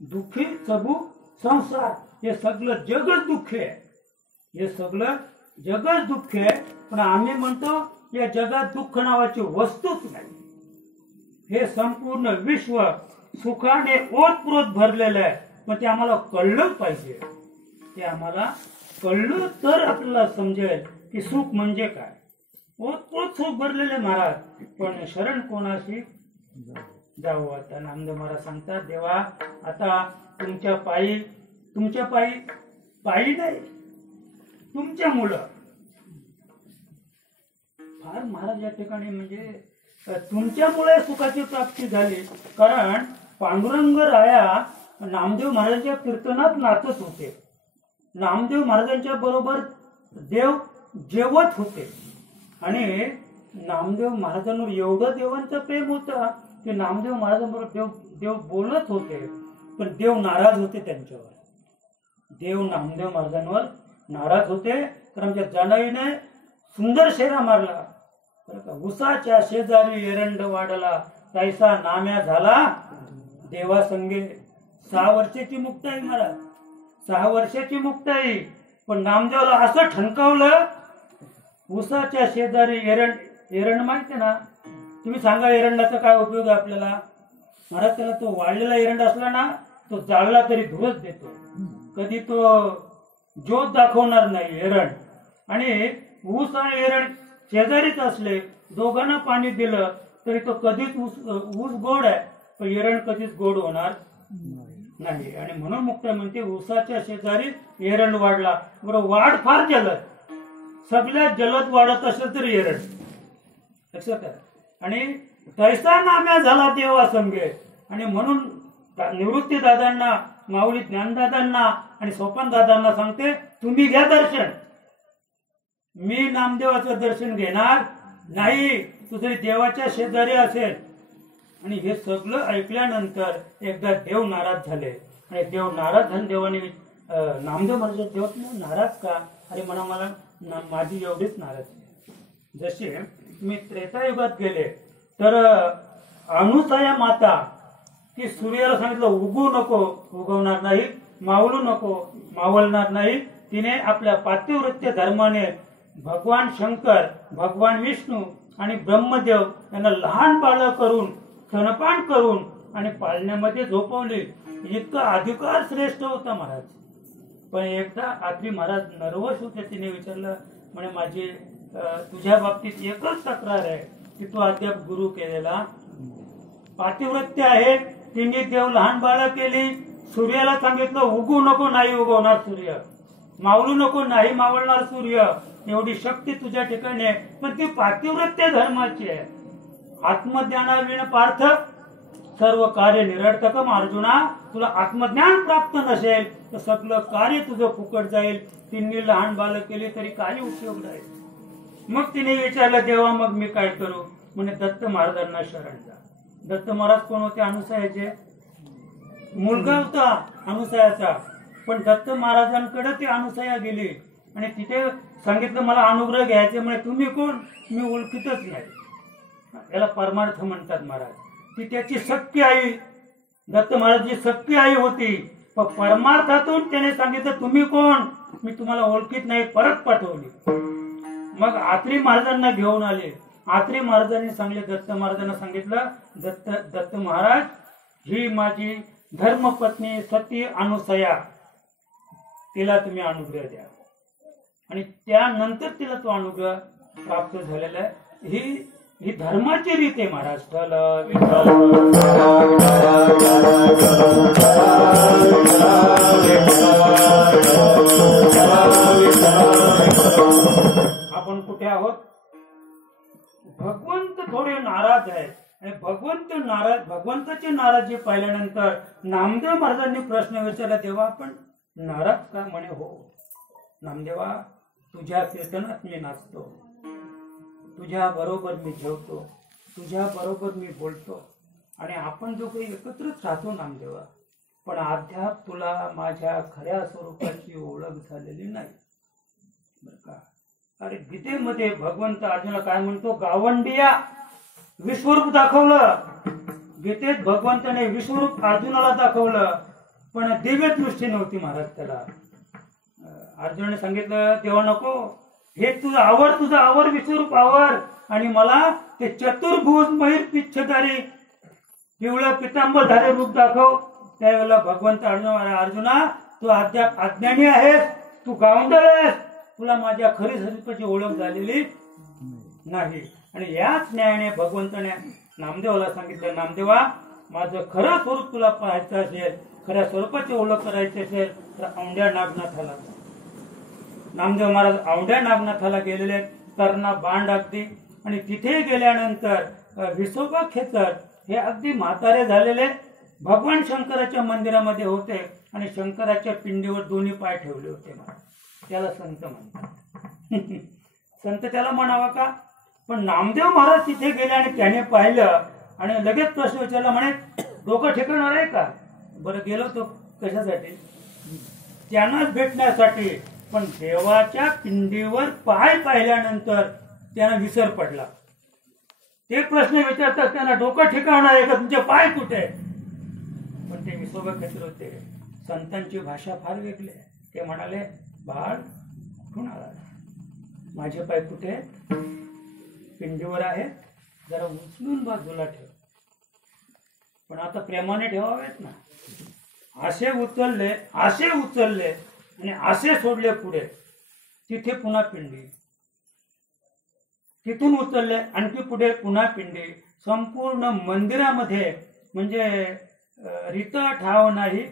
दुःखी सबू संसार. हे सगळं जगच दुःखी आहे. हे सगळं जगच दुःखी आहे. पण आम्ही म्हणतो या जगात दुःख नावाची वस्तूच नाही. हे संपूर्ण विश्व सुखाने ओतप्रोत भरलेलं आहे. पण ते आम्हाला कळलं पाहिजे. ते आम्हाला कळलं तर आपल्याला समजेल की सुख म्हणजे काय. ओतप्रोत सुख भरलेले महाराज. पण शरण कोणाशी जाऊ. आता नामदेव महाराज सांगतात देवा आता तुमच्या पायी पायी नाही तुमच्या मुलं. फार महाराज या ठिकाणी म्हणजे तुमच्यामुळे सुखाची प्राप्ती झाली. कारण पांडुरंग राया नामदेव महाराजांच्या कीर्तनात नाचत होते. नामदेव महाराजांच्या बरोबर देव जेवत होते. आणि नामदेव महाराजांवर एवढं देवांचं प्रेम होतं की नामदेव महाराजांबरोबर देव बोलत होते. पण देव नाराज होते त्यांच्यावर. देव नामदेव महाराजांवर नाराज होते. तर आमच्या जाणवीने सुंदर शेरा मारला बरं का. उसाच्या शेजारी एरंड वाढला तैसा नाम्या झाला देवा संगे. 6 वर्षाची मुक्ताई महाराज, 6 वर्षाची मुक्ताई. पण नामदेवाला असं ठणकावलं, उसाच्या शेजारी एरंड माहिती ना. तुम्ही सांगा एरंडाचा काय उपयोग आहे आपल्याला. महाराज त्याला तो वाढलेला एरंड असला ना, तो जाळला तरी धुरच देतो, कधी तो ज्योत दाखवणार नाही एरंड. आणि ऊस आणि एरंड शेजारीच असले, दोघांना पाणी दिलं तरी तो कधीच ऊस गोड आहे, पण एरंड कधीच गोड होणार नाही. आणि म्हणून मुक्ताई म्हणते ऊसाच्या शेजारी एरंड वाढला. बरोबर, वाढ फार जलद, सगळ्यात जलद वाढत असेल तरी एरंड. लक्षात आहे. आणि तैसा नाम्या झाला देवा संगे. आणि म्हणून निवृत्ती दादांना, माऊली ज्ञानदादांना आणि सोपान दादांना सांगते, तुम्ही घ्या दर्शन, मी नामदेवाचं दर्शन घेणार नाही, तू जरी देवाच्या शेजारी असेल. आणि हे सगळं ऐकल्यानंतर एकदा देव नाराज झाले. आणि देव नाराज झाले. देवाने नामदेव महाराज, देव नाराज का. अरे मला माझी एवढीच नाराज. जसे मी त्रेतायुगात गेले तर अनुसया माता, की सूर्याला सांगितलं उगू नको, उगवणार नाही, मावळू नको, मावळणार नाही. तिने आपल्या पातिव्रत्य धर्माने भगवान शंकर, भगवान विष्णू आणि ब्रह्मदेव यांना लहान बाळ करून, स्तनपान करून आणि पाळण्यामध्ये झोपवली. इतका अधिकार श्रेष्ठ होता महाराज. पण एकदा आत्री महाराज नर्वस होते. तिने विचारलं, म्हणे माझी तुझ्या बाबतीत एकच तक्रार आहे की तू अद्याप गुरु केलेला पातिव्रत्य आहे. तिने देव लहान बाळ केली. सूर्याला सांगितलं उगू नको, नाही उगवणार सूर्य, मावळू नको, नाही मावळणार सूर्य. एवढी शक्ती तुझ्या ठिकाणी आहे, पण ती पातिव्रत्य धर्माची आहे. आत्मज्ञानाविण पार्थ सर्व कार्य निरर्थकम. अर्जुना, तुला आत्मज्ञान प्राप्त नसेल तर सगळं कार्य तुझं फुकट जाईल. तिने लहान बाळ केली तरी काही उपयोग नाही. मग तिने विचारलं, देवा मग मी काय करू. म्हणे दत्त महाराजांना शरण जा. दत्त महाराज कोण होते. अनुसयाचे मुलगा होता अनुसयाचा. पण दत्त महाराजांकडे ती अनुसया गेली आणि तिथे सांगितलं मला अनुग्रह घ्यायचे. म्हणे तुम्ही कोण, मी ओळखीतच नाही. याला परमार्थ म्हणतात महाराज. ती त्याची सख्खी आई, दत्त महाराजची सख्खी आई होती. पण परमार्थातून त्याने सांगितलं तुम्ही कोण, मी तुम्हाला ओळखीत नाही, परत पाठवली. मग आत्री महाराजांना घेऊन आले. आत्री महाराजांनी दत्त महाराजांना सांगितलं, दत्त महाराज, ही माझी धर्मपत्नी सती अनुसया, तिला तुम्ही अनुग्रह द्या. आणि त्यानंतर तिला तो अनुग्रह प्राप्त झालेला आहे. ही धर्माची रीत आहे महाराज. आपण कुठे आहोत. भगवंत थोडे नाराज आहेत. आणि भगवंताची नाराजी पाहिल्यानंतर नामदेव महाराजांनी प्रश्न विचारला, देवा आपण नाराज का. म्हणे हो नामदेवा, तुझ्या कीर्तनात मी नाचतो, तुझ्या बरोबर मी जेवतो, तुझ्या बरोबर मी बोलतो, आणि आपण जो काही एकत्रच राहतो नामदेवा. पण अद्याप तुला माझ्या खऱ्या स्वरूपाची ओळख झालेली नाही बरं का. अरे गीतेमध्ये भगवंत अर्जुनाला काय म्हणतो, गावंडिया विश्वरूप दाखवलं. गीतेत भगवंताने विश्वरूप अर्जुनाला दाखवलं, पण दिव्य दृष्टी नव्हती महाराज त्याला. अर्जुनाने सांगितलं, तेव्हा नको, हे तुझं आवर विश्वरूप आवर, आणि मला ते चतुर्भुज महिर पिच्छधारी पिवळं पितांबरधारी रूप दाखव. त्यावेळेला भगवंत अर्जुना, तू अद्याप अज्ञानी आहेस, तू गावंढळ आहेस, तुला माझ्या खरी स्वरूपाची ओळख झालेली नाही. आणि याच न्यायाने भगवंताने नामदेवाला सांगितलं, नामदेवा, माझं खरं स्वरूप तुला पाहायचं असेल, खऱ्या स्वरूपाची ओळख करायची असेल तर औंढ्या नागनाथाला. नामदेव महाराज औंढ्या नागनाथाला गेलेले, तरणा बांड अगदी. आणि तिथे गेल्यानंतर विसोबा खेचर हे अगदी म्हातारे झालेले भगवान शंकराच्या मंदिरामध्ये होते. आणि शंकराच्या पिंडीवर दोन्ही पाय ठेवले होते महाराज. त्याला संत म्हणतात. संत त्याला म्हणावा का. पण नामदेव महाराज तिथे गेले आणि त्याने पाहिलं आणि लगेच प्रश्न विचारला, म्हणे डोकं ठिकाणार आहे का. बरं, गेलो तो कशासाठी, त्यांनाच भेटण्यासाठी. पण देवाच्या पिंडीवर पाय पाहिल्यानंतर त्यांना विसर पडला. ते प्रश्न विचारतात त्यांना डोकं ठिकाण आहे का, तुमचे पाय कुठे आहेत? पण ते विसोबा खेत्र होते, संतांची भाषा फार वेगळी आहे. ते म्हणाले, बाळ कुठून आला, माझे पाय कुठे आहेत? पिंडीवर आहेत, जरा उचलून बाजूला ठेव. पण आता प्रेमाने ठेवावेत ना. असे उचलले आणि असे सोडले पुढे, तिथे पुन्हा पिंडी, तिथून उचलले आणखी पुढे पुन्हा पिंडी. संपूर्ण मंदिरामध्ये म्हणजे रीता ठाव नाही.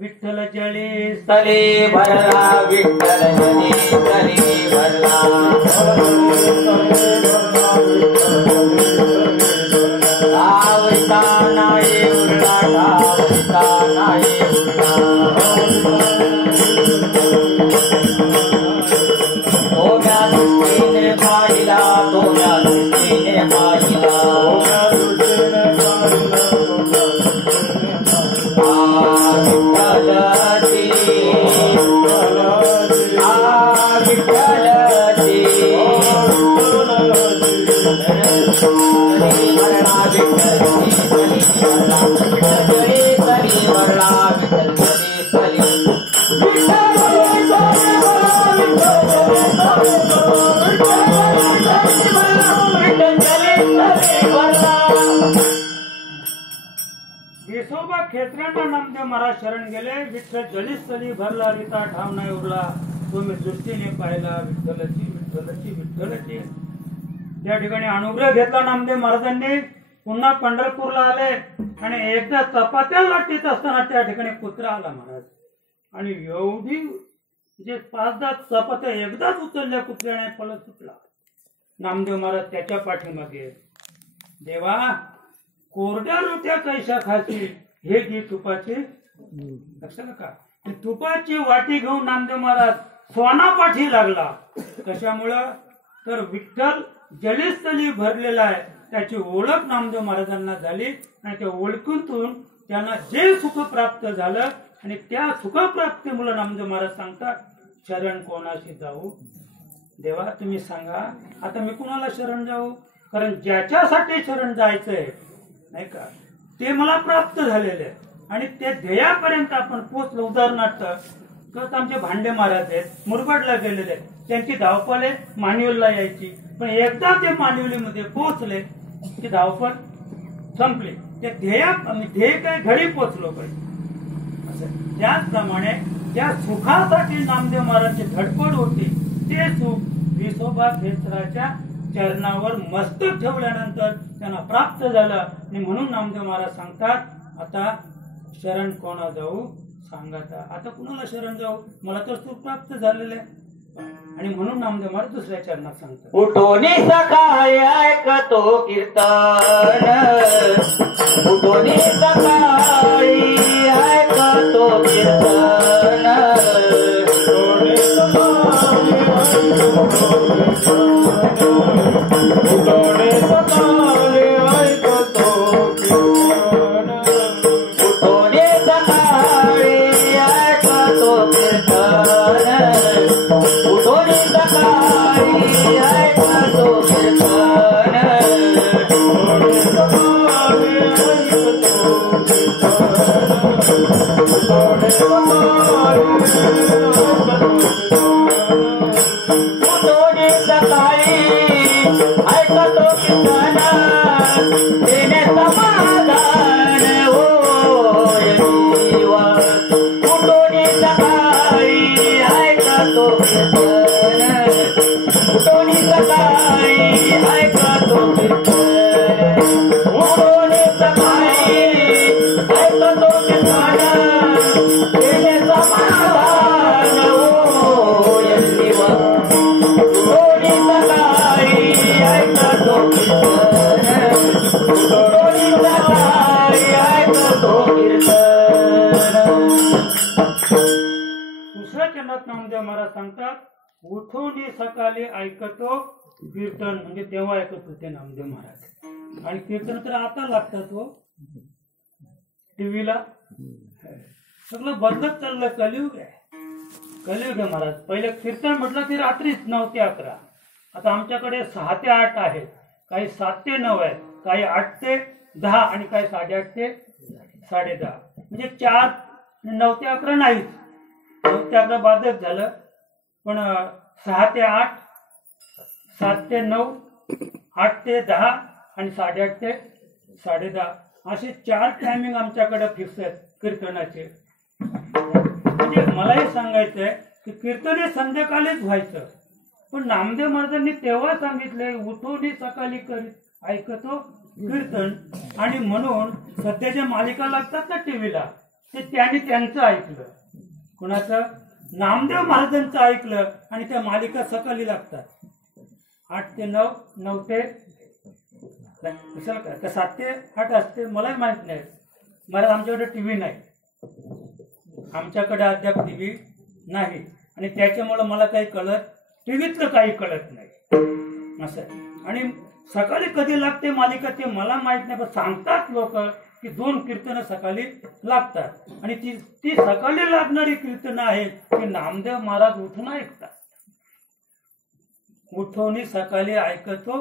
विठ्ठल जळी तले भरला, विठ्ठल जळी तले भरला, धावता नाही उरला, धावता नाही उरला. दोघ्या दृष्टीने पाहिला, दोघ्या दृष्टीने पाहिला, विसोबा खेत्रांना नामदेव महाराज शरण गेले. विठ्ठल जलीस्थली भरला, रीता ठाव नाही उरला, तुम्ही दृष्टीने पाहिला, विठ्ठलची विठ्ठलची विठ्ठलची. त्या ठिकाणी अनुग्रह घेतला नामदेव महाराजांनी. पुन्हा पंढरपूरला आले आणि एकदा चपात्या लाटीत असताना त्या ठिकाणी कुत्रा आला महाराज. आणि एवढी जे 5-10 चपात्या एकदाच उचलल्या कुत्र्याने, पळत सुटला. नामदेव महाराज त्याच्या पाठीमागे, देवा कोरड्या रोट्या कैशा खाशी, हे घे तुपाचे. लक्षात का, तुपाची वाटी घेऊन नामदेव महाराज स्वानापाठी लागला. कशामुळं, तर विठ्ठल जलीस्थली भरलेला आहे, त्याची ओळख नामदेव महाराजांना झाली. आणि त्या ओळखून त्यांना जे सुख प्राप्त झालं आणि त्या सुखप्राप्तीमुळे नामदेव महाराज सांगतात, शरण कोणाशी जाऊ? देवा तुम्ही सांगा, आता मी कुणाला शरण जाऊ? कारण ज्याच्यासाठी शरण जायचंय नाही का, ते मला प्राप्त झालेले आणि ते ध्येयापर्यंत आपण पोचलो. उदाहरणार्थ तर आमचे भांडे महाराज आहेत, मुरबाडला गेलेले, त्यांची धावपळ मानिवलीला यायची. पण एकदा ते मानिवलीमध्ये पोहोचले की धावपळ संपली. ते ध्येय काय घडी पोचलो पाहिजे. त्याचप्रमाणे त्या सुखासाठी नामदेव महाराजची धडपड होती. ते सुख विसोबा खेचराच्या चरणावर मस्तक ठेवल्यानंतर त्यांना प्राप्त झालं. आणि म्हणून नामदेव महाराज सांगतात, आता शरण कोणा जाऊ सांगा. आता कुणाला शरण जाऊ, मला तर सुख प्राप्त झालेलं आहे. आणि म्हणून नामदेव महाराज दुसऱ्या चरणात सांगतात, उठोनी सकाळी ऐकतो कीर्तन, उठोनी सकाळी ऐकतो कीर्तन, उठोनी सकाळी ऐकतो कीर्तन, उठोनी सकाळी ऐकतो कीर्तन, उठोनी सकाळी ऐकतो कीर्तन, उठोनी सकाळी ऐकतो कीर्तन, उठोनी सकाळी ऐकतो कीर्तन, देणे समाधान होय जीवा. उठोनी सकाळी ऐकतो कीर्तन, उठोनी सकाळी ऐकतो कीर्तन, उठोनी सकाळी ऐकतो कीर्तन, देणे समाधान होय जीवा. उठोनी सकाळी ऐकतो कीर्तन, उठोनी सकाळी ऐकतो कीर्तन. दुसऱ्या चरणात नामदेव महाराज सांगतात, उठून सकाळी ऐकतो कीर्तन. म्हणजे तेव्हा ऐकत होते नामदेव महाराज. आणि कीर्तन तर आता लागतात हो, टीव्हीला. सगळं बदलत चाललं, कलियुग आहे, कलियुग आहे महाराज. पहिले कीर्तन म्हटलं की रात्रीच 9 ते 11, आता आमच्याकडे 6 ते 8 आहे. काही 7 ते 9 आहेत, काही 8 ते 10 आणि काही 8:30 ते 10:30. म्हणजे 4 9 ते 11 नाहीच, 9 ते 11 बादच झालं. पण 6 ते 8, 7 ते 9, 8 ते 10 आणि 8:30 ते 10:30 असे 4 टायमिंग आमच्याकडे फिक्स आहेत कीर्तनाचे. म्हणजे मला हे सांगायचंय की कीर्तन हे संध्याकाळीच व्हायचं, पण नामदेव महाराजांनी तेव्हा सांगितले उठून सकाळी करीत ऐकतो कीर्तन. आणि म्हणून सध्या ज्या मालिका लागतात ना टीव्हीला, ते त्यांनी त्यांचं ऐकलं. कुणाचं? नामदेव महाराजांचं ऐकलं आणि त्या मालिका सकाळी लागतात 8 ते 9, 9 ते 7 ते 8 असते. मलाही माहित नाही, मला आमच्याकडे टीव्ही नाही, आमच्याकडे अद्याप टीव्ही नाही आणि त्याच्यामुळे मला काही कळत, टीव्हीतलं काही कळत नाही असं. आणि सकाळी कधी लागते मालिका ते मला माहित नाही, पण सांगतात लोक की 2 कीर्तनं सकाळी लागतात. आणि ती सकाळी लागणारी कीर्तनं आहेत ती नामदेव महाराज उठून ऐकतात. उठवणी सकाळी ऐकतो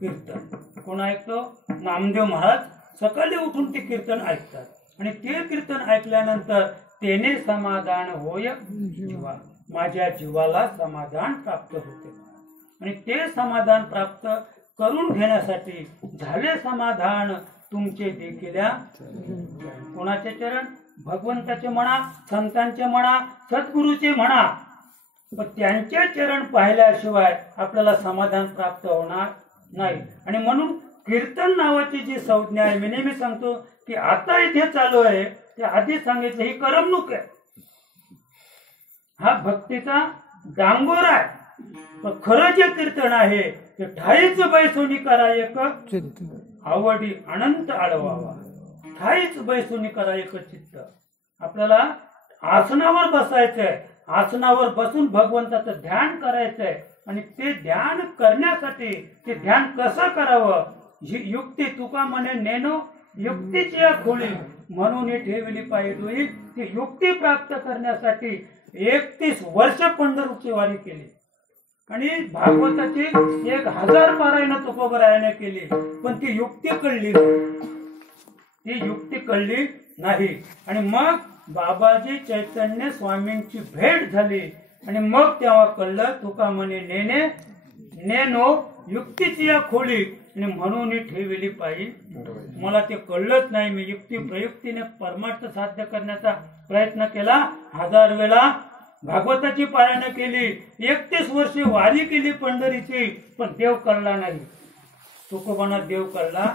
कीर्तन. कोण ऐकतो? नामदेव महाराज सकाळी उठून ते कीर्तन ऐकतात. आणि ते कीर्तन ऐकल्यानंतर तेने समाधान होय जीवा, माझ्या जीवाला समाधान प्राप्त होते. आणि ते समाधान प्राप्त करून घेण्यासाठी झाले समाधान तुमचे देखील कोणाचे चरण? भगवंताचे म्हणा, संतांचे म्हणा, सद्गुरूचे म्हणा, पण त्यांचे चरण पाहिल्याशिवाय आपल्याला समाधान प्राप्त होणार नाही. आणि म्हणून कीर्तन नावाची जी संज्ञा आहे, मी नेहमी सांगतो की आता इथे चालू आहे ते आधी सांगितलं ही करमणूक आहे, हा भक्तीचा डांगोर आहे. पण खरं जे कीर्तन आहे ते ठाईच बैसोनी करा एक आवडी अनंत आळवावा. ठाईच बैसोनी करा एक चित्त. आपल्याला आसनावर बसायचंय, आसनावर बसून भगवंताचं ध्यान करायचंय. आणि ते ध्यान करण्यासाठी ते ध्यान कसं करावं ही युक्ती तुका म्हणे नेनो युक्तीची खोली म्हणून ठेवली पाहिजे. ती युक्ती प्राप्त करण्यासाठी 31 वर्ष पंढरपूरची वारी केली आणि भागवताची 1000 पारायण तुकोबरायाने केली, पण ती युक्ती कळली नाही, ती युक्ती कळली नाही. आणि मग बाबाजी चैतन्य स्वामींची भेट झाली आणि मग तेव्हा कळलं तुका म्हणे नेने नेनो युक्तीची या खोली आणि म्हणून ठेवली पाहिजे. मला ते कळलंच नाही. मी युक्ती प्रयुक्तीने परमार्थ साध्य करण्याचा प्रयत्न केला, 1000 वेळा भागवताची पारायण केली, 31 वर्षे वारी केली पंढरीची, पण देव कळला नाही. तुकोबांना देव कळला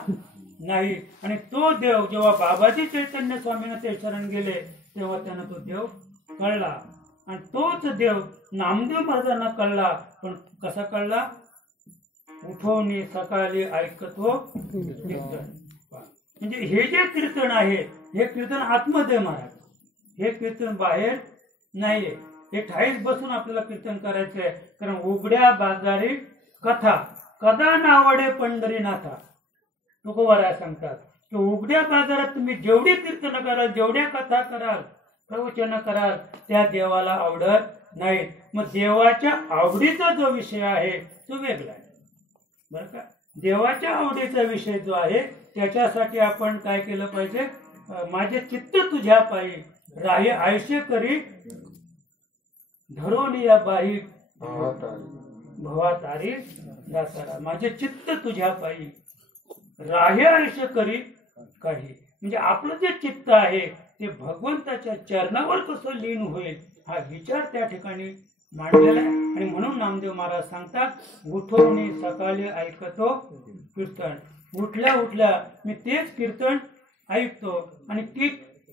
नाही. आणि तो देव जेव्हा बाबाजी चैतन्य स्वामींना ते शरण गेले तेव्हा त्यांना तो देव कळला. आणि तोच देव नामदेव महाराजांना कळला. पण कसा कळला? उठवणी सकाळी ऐकतो कीर्तन. म्हणजे हे जे कीर्तन आहे हे कीर्तन आतमध्ये महाराज, हे कीर्तन बाहेर नाहीये. हे ठाईच बसून आपल्याला कीर्तन करायचंय. कारण उघड्या बाजारी कथा कदा नावडे पंढरीनाथा, तुकोबाराय सांगतात की उघड्या बाजारात तुम्ही जेवढी कीर्तन कराल, जेवढ्या कथा कराल, प्रवचन कराल, त्या देवाला आवडत नाहीत. मग देवाच्या आवडीचा जो विषय आहे तो वेगळा आहे बरं का. देवाच्या आवडीचा विषय जो आहे त्याच्यासाठी आपण काय केलं पाहिजे? माझे चित्त तुझ्या पायी राही आयुष्य करी धरून या बाई भवातारी दासरा. माझे चित्त तुझ्या पायी राही आयुष्य करी काही. म्हणजे आपलं जे चित्त आहे ते भगवंताच्या चरणावर कसं लीन होईल हा विचार त्या ठिकाणी मांडलेला आहे. आणि म्हणून नामदेव महाराज सांगतात उठवणी सकाळी ऐकतो कीर्तन. उठल्या उठल्या मी तेच कीर्तन ऐकतो. आणि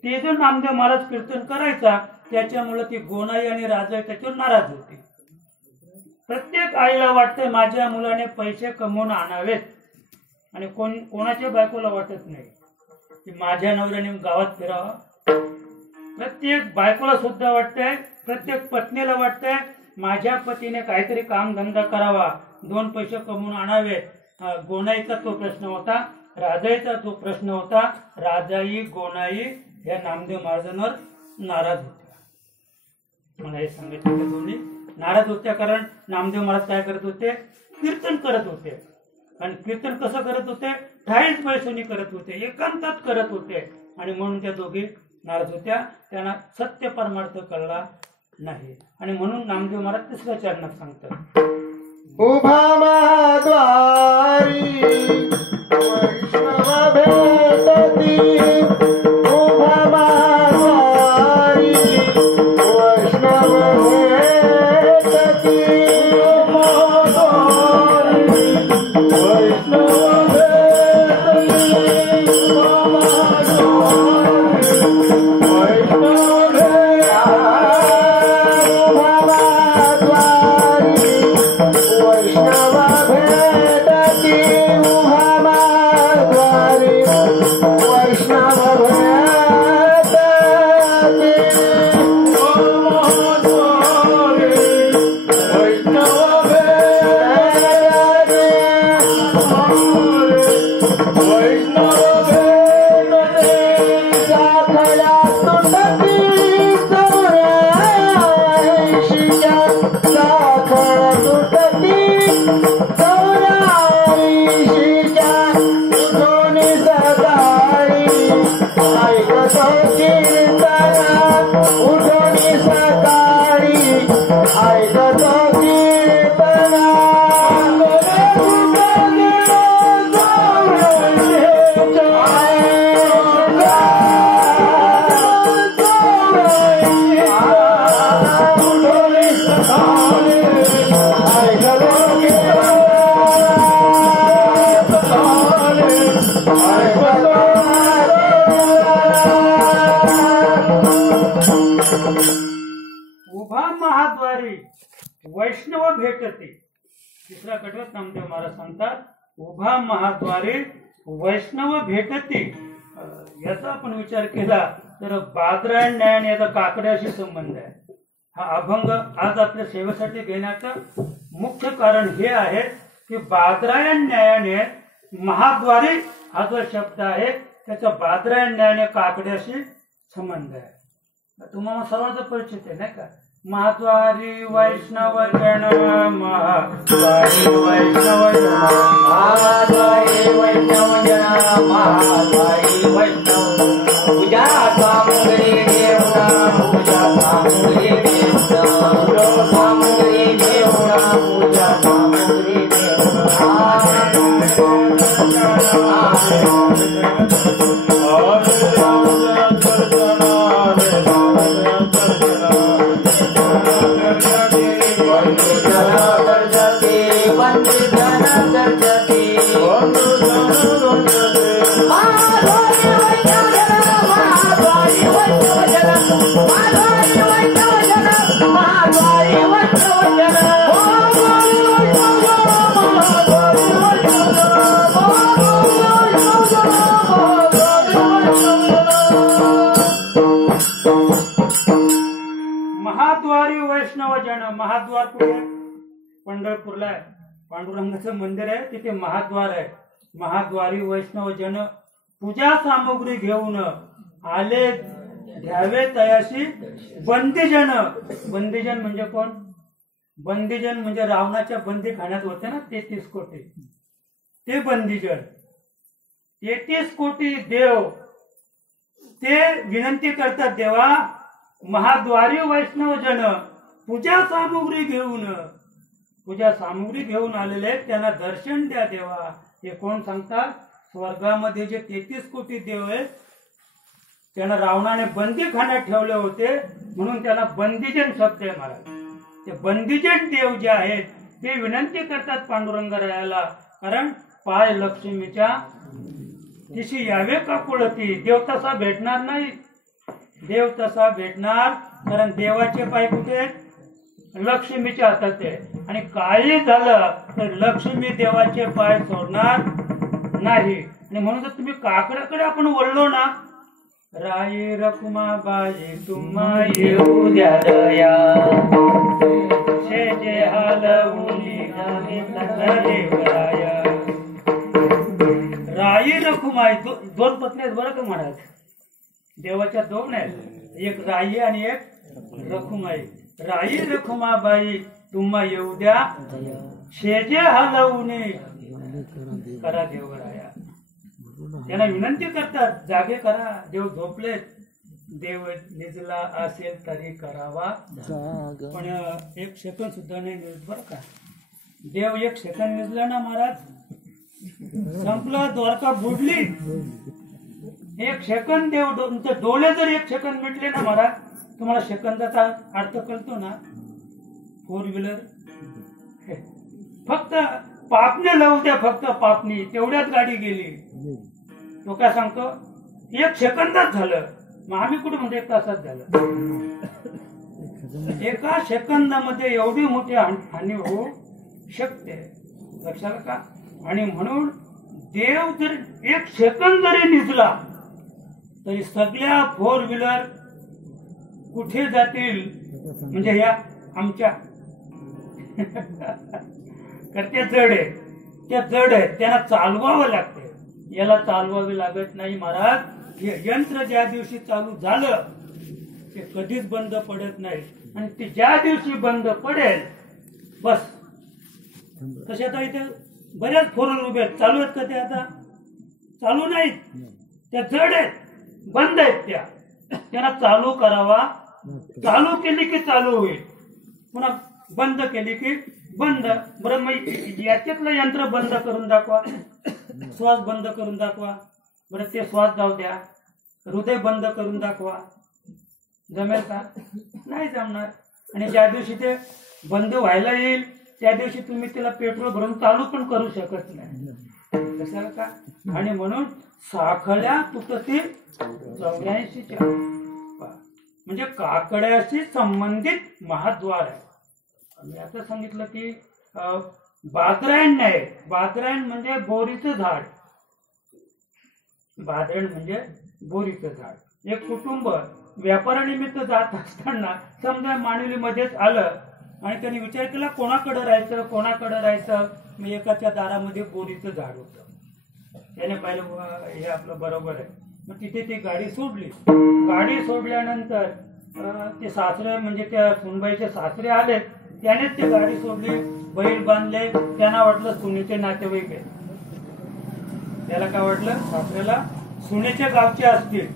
ते जो नामदेव महाराज कीर्तन करायचा त्याच्यामुळे ती गोनाई आणि राजाई त्याच्यावर नाराज होती. प्रत्येक आईला वाटतं माझ्या मुलाने पैसे कमवून आणावेत आणि कोणाच्या बायकोला वाटत नाही की माझ्या नवऱ्याने गावात फिरावा. प्रत्येक बायकोला सुद्धा वाटतंय, प्रत्येक पत्नीला वाटतंय माझ्या पतीने काहीतरी काम धंदा करावा, 2 पैसे कमवून आणावेत. गोनाईचा तो प्रश्न होता, राजाईचा तो प्रश्न होता. राजाई गोनाई या नामदेव महाराजांवर नाराज होत्या. मला हे सांगितलं दोन्ही नाराज होत्या. कारण नामदेव महाराज काय करत होते? कीर्तन करत होते. आणि कीर्तन कसं करत होते, ठाईच पैशांनी करत होते, एकांतात करत होते. आणि म्हणून त्या दोघी नाराज होत्या, त्यांना सत्य परमार्थ कळला नाही. आणि म्हणून नामदेव महाराज तिसऱ्या चरणात सांगतात, उभा महाद्वारी वैष्णव भेटती, उभा महाद्वारी वैष्णव भेटती, वैष्णव भेटती, उभा महाद्वारी वैष्णव भेटते. तिसऱ्या कटवात नामदेव महाराज सांगतात, उभा महाद्वारी वैष्णव भेटते. याचा आपण विचार केला तर बादरायण न्यायाने याचा काकड्याशी संबंध आहे. हा अभंग आज आपल्या सेवेसाठी घेण्याचं मुख्य कारण हे आहे की बादरायण न्यायाने महाद्वारी हा जो शब्द आहे त्याचा बादरायण न्यायाने काकड्याशी संबंध आहे. तुम्हाला सर्वांचा परिचित आहे नाही का, महाद्वारी वैष्णव जन, महाद्वारी वैष्णव जन, महाद्वारी वैष्णव जन, महाद्वारी वैष्णव पूजा सामुग्री देवना, पूजा सामुग्री देवना, पूजा सामुग्री देवना, पूजा सामुग्री महाद्वारी वैष्णव जन. महाद्वार कुठे? पंढरपूरला आहे. पांडुरंगाचं मंदिर आहे तिथे महाद्वार आहे. महाद्वारी वैष्णव जन पूजा सामुग्री घेऊन आले घ्यावे तयाशी बंदीजन. बंदीजन म्हणजे कोण? बंदीजन म्हणजे रावणाच्या बंदी खाण्यात होते ना 33 कोटी, ते बंदीजन. 33 कोटी देव ते विनंती करतात, देवा महाद्वारी वैष्णव जन पूजा सामुग्री घेऊन आलेले त्यांना दर्शन द्या देवा. हे कोण सांगतात? स्वर्गामध्ये जे 33 कोटी देव आहेत त्यांना रावणाने बंदी खाण्यात ठेवले होते म्हणून त्याला बंदीजन शब्द आहे महाराज. ते बंदीजन देव जे आहेत ते विनंती करतात पांडुरंगरायाला, कारण पाय लक्ष्मीच्या तिशी यावे का कुळती. देव तसा भेटणार नाही, देव तसा भेटणार कारण देवाचे पाय कुठे? लक्ष्मीच्या हातात आहे. आणि काही झालं तर लक्ष्मी देवाचे पाय सोडणार नाही. आणि म्हणून जर तुम्ही काकड्याकडे आपण वळलो ना, राई रखुमाबाई तुम्हा येऊ द्या दया, शेजे हालवुनी देवराया. राई रखुमाई दोन पत्नी आहेत बरं का महाराज, देवाच्या दोन आहेत, एक राई आणि एक रखुमाई. राई रखुमाबाई तुम्हा येऊ द्या शेजे हलवणे करा देवराया. त्यांना विनंती करतात, जागे करा, देव झोपलेत, देव निजला असेल तरी करावा. पण एक सेकंद सुद्धा नाही निजत बरं का. देव एक सेकंद निजला ना महाराज, संपलं, द्वारका बुडली. एक सेकंद देव तुमचे डोळे जर एक सेकंद मिटले ना महाराज, तुम्हाला सेकंदाचा अर्थ कळतो ना. 4 व्हीलर फक्त पापणे लावू द्या, फक्त पापणी, तेवढ्यात गाडी गेली. तो काय सांगतो, 1 सेकंदात झालं. मग आम्ही कुठे म्हणतो 1 तासात झालं. एका सेकंदामध्ये एवढी मोठी हानी होऊ शकते, लक्षात का. आणि म्हणून देव जर 1 सेकंद जरी निजला तरी सगळ्या 4 व्हीलर कुठे जातील, म्हणजे ह्या आमच्या तर त्या जड आहे, त्या जड आहेत, त्यांना चालवावं लागते. याला चालवावे लागत नाही महाराज. हे यंत्र ज्या दिवशी चालू झालं ते कधीच बंद पडत नाही. आणि ते ज्या दिवशी बंद पडेल बस. तसे आता इथे बऱ्याच 4 व्हीलर उभे आहेत, चालू आहेत का ते? आता चालू नाहीत, त्या जड आहेत, बंद आहेत. त्यांना चालू करावा. चालू केली की चालू होईल, पुन्हा बंद केली की बंद. बरं, मग याच्यातलं यंत्र बंद करून दाखवा, श्वास बंद करून दाखवा. बरं, ते श्वास जाऊ द्या, हृदय बंद करून दाखवा. जमेल का? नाही जमणार. आणि ज्या दिवशी ते बंद व्हायला येईल त्या दिवशी तुम्ही त्याला पेट्रोल भरून चालू पण करू शकत नाही. कशाला का. आणि म्हणून साखळ्या तुटतील 84च्या, म्हणजे काकड्याशी संबंधित महाद्वार आहे. मी आता सांगितलं की बादरायण नाही. बादरायण म्हणजे बोरीचं झाड. बादरायण म्हणजे बोरीचं झाड. एक कुटुंब व्यापारानिमित्त जात असताना समजा मांडवीमध्येच आलं आणि त्यांनी विचार केला कोणाकडे राहायचं, कोणाकडे राहायचं. मी एकाच्या दारामध्ये बोरीचं झाड होतं. त्याने पाहिलं हे आपलं बरोबर आहे. मग तिथे ती गाडी सोडली. गाडी सोडल्यानंतर ते सासरे म्हणजे त्या सुनबाईचे सासरे आले, त्यानेच ती गाडी सोडली, बैल बांधले. त्यांना वाटलं सुनेचे नातेवाईक आहे. त्याला काय वाटलं, सासऱ्याला सुनेच्या गावचे असतील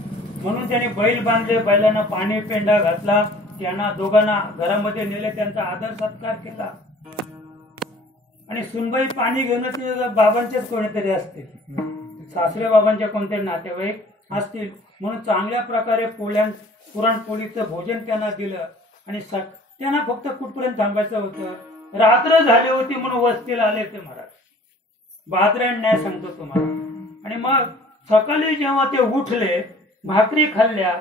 म्हणून त्याने बैल बांधले, बैलांना पाणी पेंडा घातला, त्यांना दोघांना घरामध्ये नेले, त्यांचा आदर सत्कार केला. आणि सुनबाई पाणी घेऊन ते बाबांचेच कोणीतरी असतील, सासरे बाबांचे कोणते नातेवाईक असतील, म्हणून चांगल्या प्रकारे पुरणपोळीचं भोजन त्यांना दिलं. आणि त्यांना फक्त कुठपर्यंत थांबायचं होतं, रात्र झाली होती म्हणून वस्तीला आले ते महाराज. बादरायण नाही सांगतो तुम्हाला. आणि मग सकाळी जेव्हा ते उठले, भाकरी खाल्ल्या,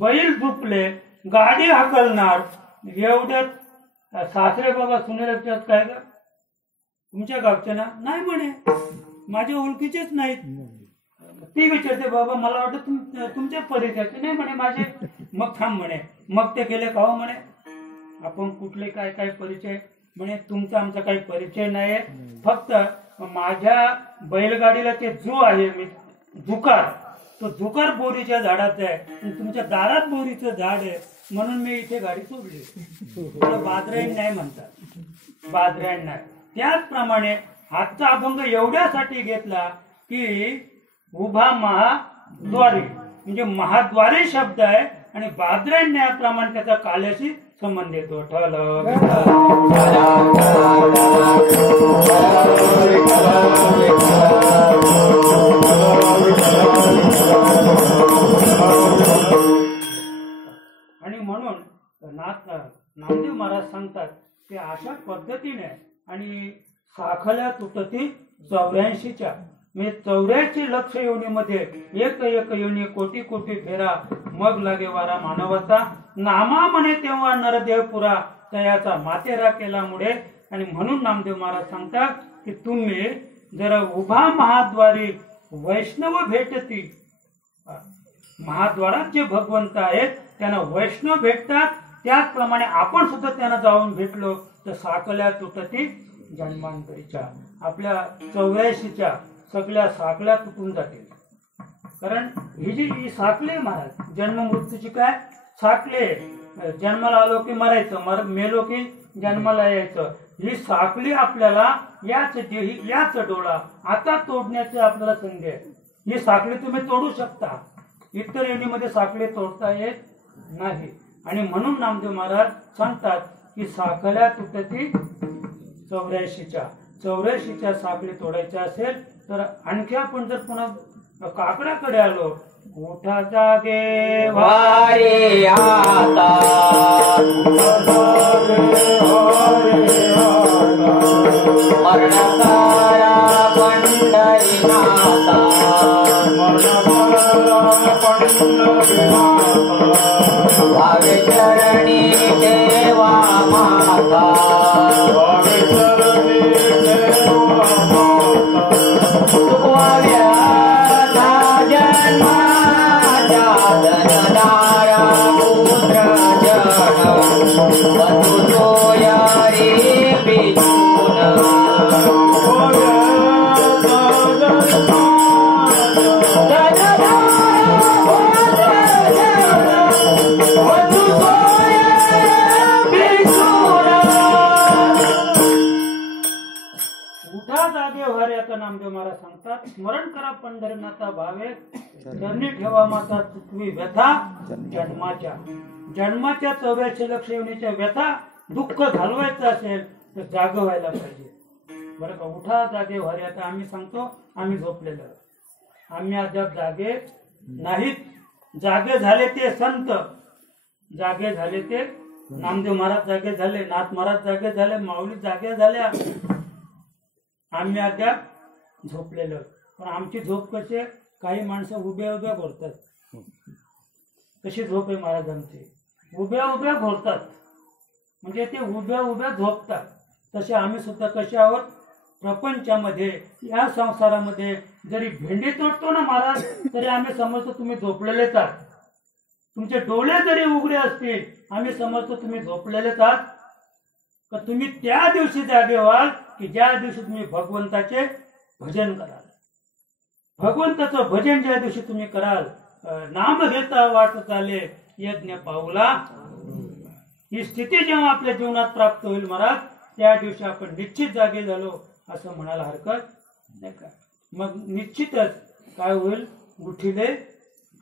बैल झुपले, गाडी हाकलणार, एवढ्यात सासरे बाबा सुनेला विचारत, काय ग तुमच्या गावचे ना? नाही म्हणे, माझ्या ओळखीचेच नाहीत. ती विचारते, बाबा मला वाटतं तुमच्या परिचयाचे नाही म्हणे माझे. मग थांब म्हणे. मग ते गेले का हो म्हणे, आपण कुठले काय काय परिचय म्हणे, तुमचा आमचा काही परिचय नाही, फक्त माझ्या बैलगाडीला ते जो आहे जुकार, तो जुकार बोरीच्या झाडाचा आहे आणि तुमच्या दारात बोरीचं झाड आहे म्हणून मी इथे गाडी सोडली. बादरायण नाही म्हणतात, बादरायण नाही. त्याचप्रमाणे हातचा अभंग एवढ्यासाठी घेतला की उभा महाद्वारी म्हणजे महाद्वारी शब्द आहे आणि बादरायण न्यायाप्रमाणे त्याचा काल्याशी संबंध येतो. ठल आणि म्हणून नामदेव महाराज सांगतात की अशा पद्धतीने आणि साखळ्या तुटती 84च्या म्हणजे 84 लक्ष योनीमध्ये एक एक योनी कोटी कोटी फेरा मग लागे वारा मानवाचा नामा म्हणे तेव्हा नरदेव पुरा तयाचा मातेरा केल्यामुळे. आणि म्हणून नामदेव महाराज सांगतात की तुम्ही जर उभा महाद्वारी वैष्णव भेटती, महाद्वारात जे भगवंत आहेत त्यांना वैष्णव भेटतात, त्याचप्रमाणे आपण सुद्धा त्यांना जाऊन भेटलो तर साखळ्या तुटती जन्मांतरीच्या आपल्या 84च्या सगळ्या साखळ्या तुटून जातील. कारण ही साखळे महाराज जन्म मृत्यूची काय साखळे, जन्माला आलो की मरायचं, मेलो की जन्माला यायचं, ही साखळी आपल्याला याच देही याच डोळा आता तोडण्याची आपल्याला संधी आहे. ही साखळी तुम्ही तोडू शकता, इतर योनीमध्ये साखळी तोडता येत नाही. आणि म्हणून नामदेव महाराज सांगतात की साखळ्या तुटती 84च्या साखळी तोडायच्या असेल तर आणखी आपण जर पुन्हा काकडाकडे आलो, उठा जागे वारे आता मरणकारा पंढरीनाथा भावे चरणी देवा माता नामदेव महाराज सांगतात, स्मरण करा पंढरीनाथा भावे चरणी ठेवा माता चुकवी व्यथा जन्माच्या. 84 लक्ष योनीच्या व्यथा दुःख घालवायचं असेल तर जाग व्हायला पाहिजे. बरं का, उठा जागे व्हारे. आता आम्ही सांगतो आम्ही झोपलेलो, आम्ही अद्याप जागे नाहीत. जागे झाले ते संत, जागे झाले ते नामदेव महाराज जागे झाले, नाथ महाराज जागे झाले, माऊली जागे झाल्या. आम्ही अद्याप झोपलेलो. पण आमची झोप कशी, काही माणसं उभ्या उभ्या घोरतात, तशी झोप आहे महाराजांची. उभ्या उभ्या घोरतात म्हणजे ते उभ्या उभ्या झोपतात. तसे आम्ही सुद्धा कसे आहोत, प्रपंचामध्ये या संसारामध्ये जरी भेंडी तोडतो ना महाराज, तरी आम्ही समजतो तुम्ही झोपलेलेच आहात. तुमचे डोळे जरी उघडे असतील आम्ही समजतो तुम्ही झोपलेलेच आहात. तर तुम्ही त्या दिवशी जागे व्हाल की ज्या दिवशी तुम्ही भगवंताचे भजन कराल. भगवंताचं भजन ज्या दिवशी तुम्ही कराल, नाम घेता वाट चाले यज्ञ पाऊला, ही स्थिती जेव्हा आपल्या जीवनात प्राप्त होईल महाराज, त्या दिवशी आपण निश्चित जागे झालो असं म्हणायला हरकत नाही का. मग निश्चितच काय होईल, उठिले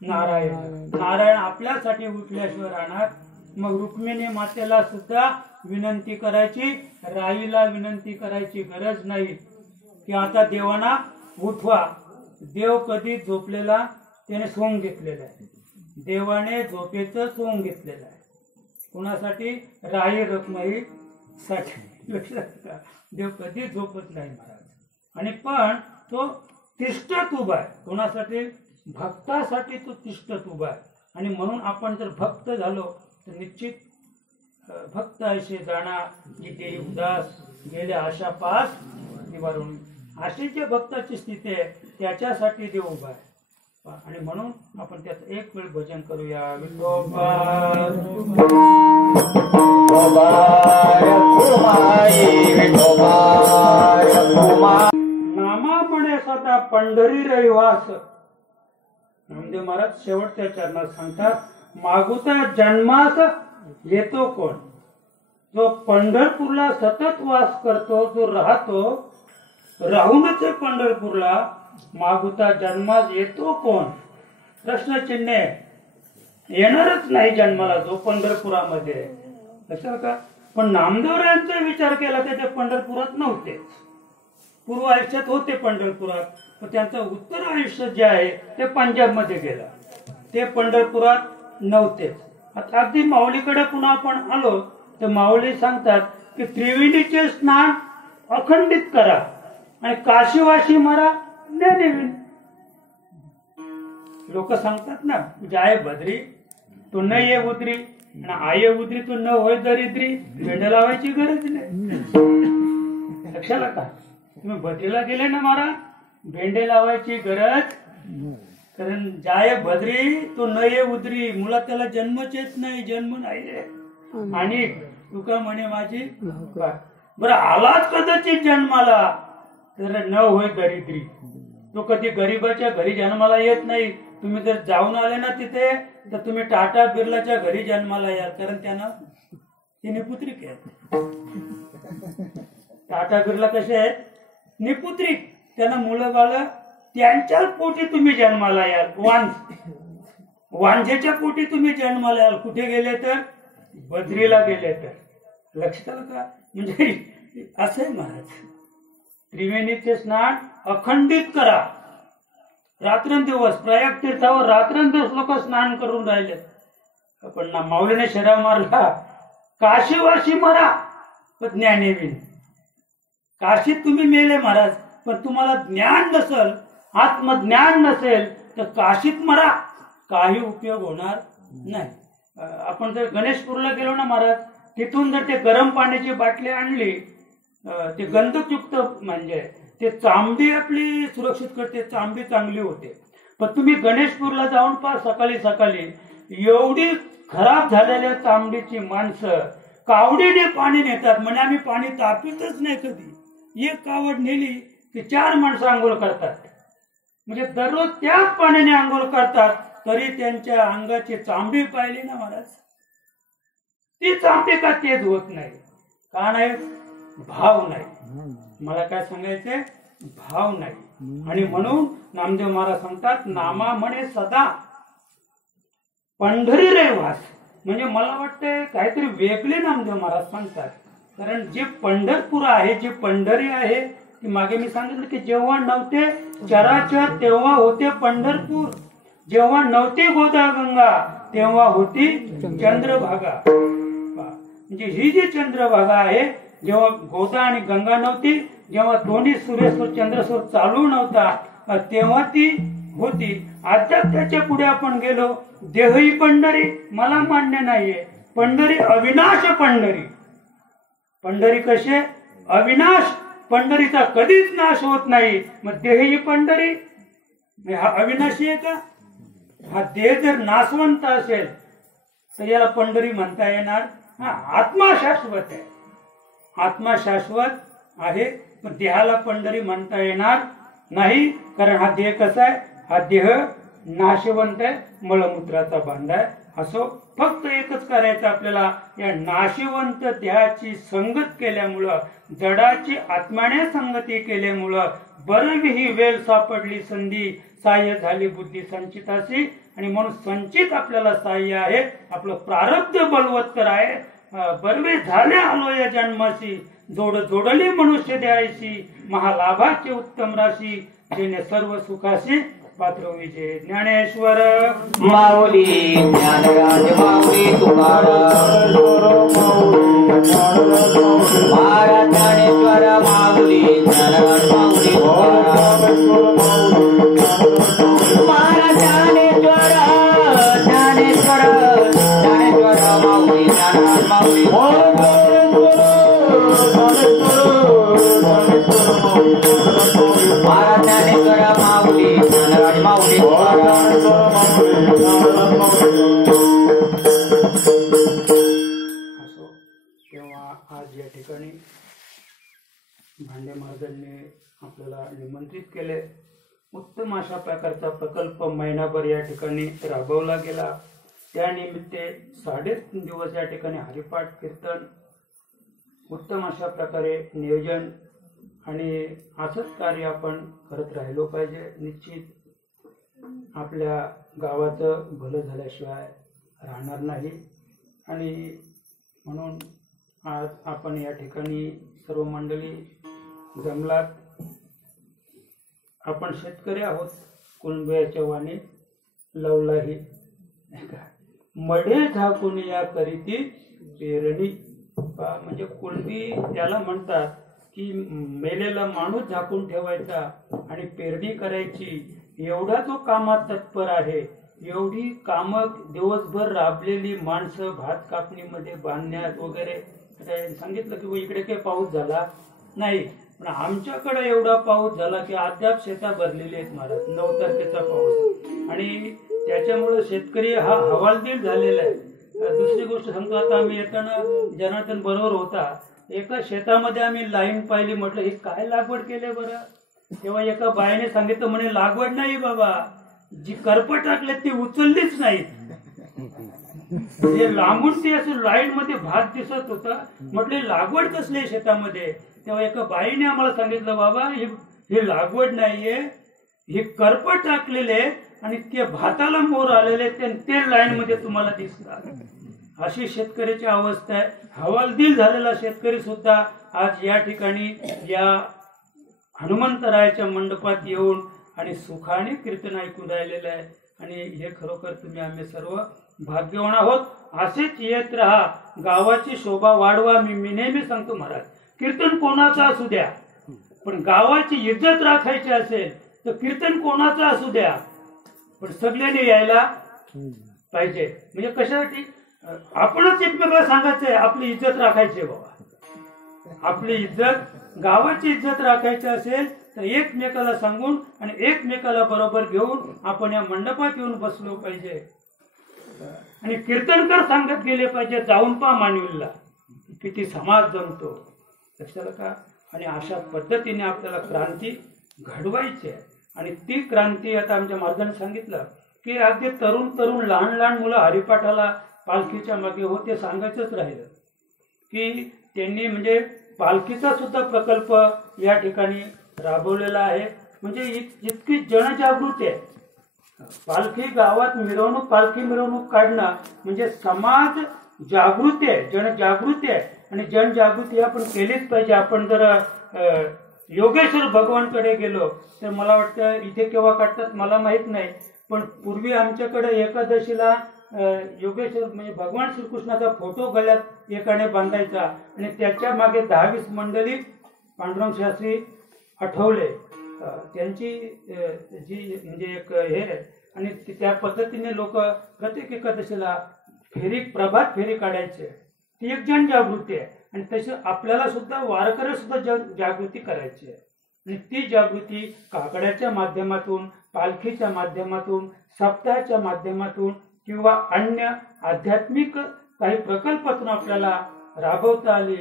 नारायण. नारायण आपल्यासाठी उठल्याशिवाय राहणार. मग रुक्मिणी मातेला सुद्धा विनंती करायची, राईला विनंती करायची गरज नाही की आता देवांना उठवा. देव कधी झोपलेला, त्याने सोंग घेतलेला आहे. देवाने झोपेचं सोंग घेतलेलं आहे. कुणासाठी, राई रखमाई साठी. लक्षात का, देव कधी झोपत नाही महाराज. आणि पण तो तिष्ठत उभा आहे. कोणासाठी, भक्तासाठी तो तिष्ठत उभा आहे. आणि म्हणून आपण जर भक्त झालो तर निश्चित भक्त असे जाणा जिथे उदास गेले आशा पास निवारून. अशी जे भक्ताची स्थिती आहे त्याच्यासाठी देव उभा आहे. आणि म्हणून आपण त्याचं एक वेळ भजन करूया. नामा म्हणे सदा पंढरी रहिवास. नामदेव महाराज शेवटच्या चरणात सांगतात, मागुता जन्मास येतो कोण. जो पंढरपूरला सतत वास करतो, जो राहतो, राहूनच पंढरपूरला, मागुता जन्मास येतो कोण. प्रश्नचिन्ह, येणारच नाही जन्माला जो पंढरपुरामध्ये. लक्षात का. पण नामदेवरायांचा विचार केला तर ते पंढरपुरात नव्हतेच. पूर्व आयुष्यात होते पंढरपुरात, पण त्यांचं उत्तर आयुष्य जे आहे ते पंजाबमध्ये गेलं. ते पंढरपुरात नव्हतेच. आता अगदी माऊलीकडे पुन्हा आपण आलो तर माऊली सांगतात की त्रिवेणीचे स्नान अखंडित करा आणि काशीवाशी मारा नेहमी. लोक सांगतात ना, जाय भद्री तो न ये उतरी, आणि आये उतरी तो न होय दरिद्री. भेंड लावायची गरज नाही. लक्षाला का, तुम्ही भद्रीला गेले ना महाराज, भेंडे लावायची गरज. कारण जाय भद्री तो न ये उतरी, मुला त्याला जन्मच येत नाही, जन्म नाही. आणि तुका म्हणे माझी बरं आलाच कदाचित जन्माला तर न होय दरिद्री. तो कधी गरीबाच्या घरी जन्माला येत नाही. तुम्ही जर जाऊन आले ना तिथे तर तुम्ही टाटा बिर्लाच्या घरी जन्माला या, कारण त्यानं तिने पुत्री केली. टाटा बिर्ला कसे आहेत निपुत्रिक, त्यांना मुलं बाळ त्यांच्याच पोटी तुम्ही जन्माला याल, वांझेच्या पोटी तुम्ही जन्माला याल. कुठे गेले तर बद्रीला गेले तर. लक्षात आलं का? म्हणजे असं आहे महाराज, त्रिवेणीचे स्नान अखंडित करा रात्रंदिवस. प्रयाग तीर्थावर रात्रंदिवस लोक स्नान करून राहिले. पण ना माऊलीने शेरा मारला, काशीवाशी मरा पण ज्ञानेवीन. काशीत तुम्ही मेले महाराज, पण तुम्हाला ज्ञान नसेल, आत्मज्ञान नसेल तर काशीत मरा, काही उपयोग होणार नाही. आपण जर गणेशपूरला गेलो ना महाराज, तिथून जर ते गरम पाण्याची बाटली आणली, ते गंधयुक्त म्हणजे ते चांबी आपली सुरक्षित करते, चांबी चांगली होते. पण तुम्ही गणेशपूरला जाऊन पहा, सकाळी सकाळी एवढी खराब झालेल्या तांबडीची माणसं कावडीने पाणी नेतात. म्हणजे आम्ही पाणी तापीतच नाही कधी. एक कावड नेली की 4 माणसं आंघोळ करतात. म्हणजे दररोज त्याच पाण्याने आंघोळ करतात, तरी त्यांच्या अंगाची चांबी पाहिली ना महाराज, ती चांबी का तेज होत नाही? का नाही? भाव नाही. मला काय सांगायचंय? भाव नाही. आणि म्हणून नामदेव महाराज सांगतात, नामा म्हणे सदा पंढरी रे वास. म्हणजे मला वाटतंय काहीतरी वेगळे नामदेव महाराज सांगतात. कारण जे पंढरपूर आहे, जे पंढरी आहे, ती मागे मी सांगितलं की जेव्हा नव्हते चराचर तेव्हा होते पंढरपूर, जेव्हा नव्हती गोदा गंगा तेव्हा होती चंद्रभागा. म्हणजे ही जी चंद्रभागा आहे, जेव्हा गोदा आणि गंगा नव्हती, जेव्हा दोन्ही सूर्यसूर चंद्रसूर चालू नव्हता, तेव्हा ती होती. आता त्याच्या पुढे आपण गेलो, देहही पंढरी मला मान्य नाहीये. पंढरी अविनाश पंढरी. पंढरी कसे? अविनाश. पंढरीचा कधीच नाश होत नाही. मग देहही पंढरी, हा अविनाशी आहे का? हा देह जर नाशवंत असेल तर याला पंढरी म्हणता येणार? हा, आत्मा शाश्वत आहे. आत्मा शाश्वत आहे, पण देहाला पंढरी म्हणता येणार नाही. कारण हा देह कसा आहे? हा देह नाशवंत आहे, मलमूत्राचा बांधा आहे. असो, फक्त एकच करायचं आपल्याला, या नाशवंत देहाची संगत केल्यामुळं, जडाची आत्म्याने संगती केल्यामुळं बरवी ही वेल सापडली संधी, साह्य झाली बुद्धी संचिताशी. आणि म्हणून संचित आपल्याला साह्य आहे, आपलं प्रारब्ध बलवत्तर आहे. बरवे झाले आलो या जन्माशी, जोडली मनुष्य द्यायची, महालाभाची उत्तम राशी, जेणे सर्व सुखाशी पात्र विजय. ज्ञानेश्वर माऊली ज्ञानराज माऊली तुकाराम, महाराज ज्ञानेश्वर माऊली ज्ञानराज माऊली तुकाराम, महाराज ज्ञानेश्वर ज्ञानेश्वर ज्ञानेश्वर माऊली ज्ञानराज माऊली महाराज ज्ञानेश्वर माऊली ज्ञानराज माऊली असो. तेव्हा आज या ठिकाणी भांडे महाराजांनी आपल्याला निमंत्रित केले. उत्तम अशा प्रकारचा प्रकल्प महिनाभर या ठिकाणी राबवला गेला. त्यानिमित्ते 3.5 दिवस या ठिकाणी हरिपाठ कीर्तन, उत्तम अशा प्रकारे नियोजन, आणि असंच कार्य आपण करत राहिलो पाहिजे. निश्चित आपल्या गावाचं भलं झाल्याशिवाय राहणार नाही. आणि म्हणून आज आपण या ठिकाणी सर्व मंडळी जमलात. आपण शेतकरी आहोत. कुणब्याच्या वाणी लवलाही मढे झाकून या करीती पेरणी. म्हणजे कुणबी त्याला म्हणतात की मेलेला माणूस झाकून ठेवायचा आणि पेरणी करायची. एवढा जो कामात तत्पर आहे, एवढी कामं दिवसभर राबलेली माणसं भात कापणीमध्ये, बांधण्यात वगैरे. सांगितलं की इकडे काही पाऊस झाला नाही, पण आमच्याकडे एवढा पाऊस झाला की अद्याप शेता भरलेली आहेत महाराज. 9 तारखेचा पाऊस, आणि त्याच्यामुळे शेतकरी हा हवालदिल झालेला आहे. दुसरी गोष्ट सांगतो, आता आम्ही येताना जनार्दन बरोबर होता, एका शेतामध्ये आम्ही लाईन पाहिली. म्हटलं हे काय लागवड केले बरं? तेव्हा एका बाईने सांगितलं, म्हणे लागवड नाही बाबा, जी करप टाकले ती उचललीच नाही. हे लांबून ते असं लाईन मध्ये भात दिसत होता. म्हटले लागवड कसली शेतामध्ये? तेव्हा एका बाईने आम्हाला सांगितलं, बाबा ही लागवड नाहीये, हे करप टाकलेले आणि ते भाताला मोर आलेले ते लाईन मध्ये तुम्हाला दिसतात. अशी शेतकऱ्याची अवस्था आहे. हवालदिल झालेला शेतकरी सुद्धा आज या ठिकाणी या हनुमंतरायाच्या मंडपात येऊन आणि सुखाने कीर्तन ऐकून राहिलेलं आहे. आणि हे खरोखर तुम्ही आम्ही सर्व भाग्यवान आहोत. असेच येत राहा, गावाची शोभा वाढवा. मी नेहमी सांगतो महाराज, कीर्तन कोणाचं असू द्या, पण गावाची इज्जत राखायची असेल तर कीर्तन कोणाचं असू द्या, पण सगळ्यांनी यायला पाहिजे. म्हणजे कशासाठी? आपणच एकमेकाला सांगायचंय आपली इज्जत राखायची बाबा. आपली इज्जत, गावाची इज्जत राखायची असेल तर एकमेकाला सांगून आणि एकमेकाला बरोबर घेऊन आपण या मंडपात येऊन बसलो पाहिजे. आणि कीर्तनकार सांगत गेले पाहिजे, जाऊन पा मानविलला किती समाज जमतो, लक्षात का. आणि अशा पद्धतीने आपल्याला क्रांती घडवायची आहे. आणि ती क्रांती आता आमच्या महाराजांनी सांगितलं की अगदी तरुण लहान लहान मुलं हरिपाठाला पालखीच्या मागे होते. सांगायचंच राहिलं की त्यांनी म्हणजे पालखीचा सुद्धा प्रकल्प या ठिकाणी राबवलेला आहे. म्हणजे इतकी जनजागृती आहे. पालखी गावात मिरवणूक, पालखी मिरवणूक काढणं म्हणजे समाज जागृती आहे, जनजागृती आहे. आणि जनजागृती आपण केलीच पाहिजे. आपण जर योगेश्वर भगवानकडे गेलो तर मला वाटतं इथे केव्हा काढतात मला माहित नाही, पण पूर्वी आमच्याकडे एकादशीला योगेश्वर म्हणजे भगवान श्रीकृष्णाचा फोटो गळ्यात एकाने बांधायचा आणि त्याच्या मागे 10-20 मंडळी पांडुरंग शास्त्री आठवले त्यांची जी म्हणजे एक हे आहे. आणि त्या पद्धतीने लोक प्रत्येक एकादशीला प्रभात फेरी काढायचे. ती एक जनजागृती आहे. आणि तशी आपल्याला सुद्धा वारकऱ्या सुद्धा जागृती करायची आहे. आणि ती जागृती काकड्याच्या माध्यमातून, पालखीच्या माध्यमातून, सप्ताहाच्या माध्यमातून किंवा अन्य आध्यात्मिक काही प्रकल्पातून आपल्याला राबवता आली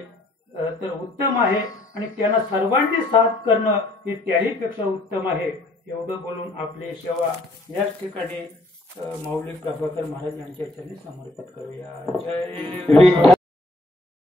तर उत्तम आहे. आणि त्यांना सर्वांनी साथ करणं हे त्याहीपेक्षा उत्तम आहे. एवढं बोलून आपली सेवा याच ठिकाणी माऊली प्रभाकर महाराज यांच्या चरणी समर्पित करूया. जय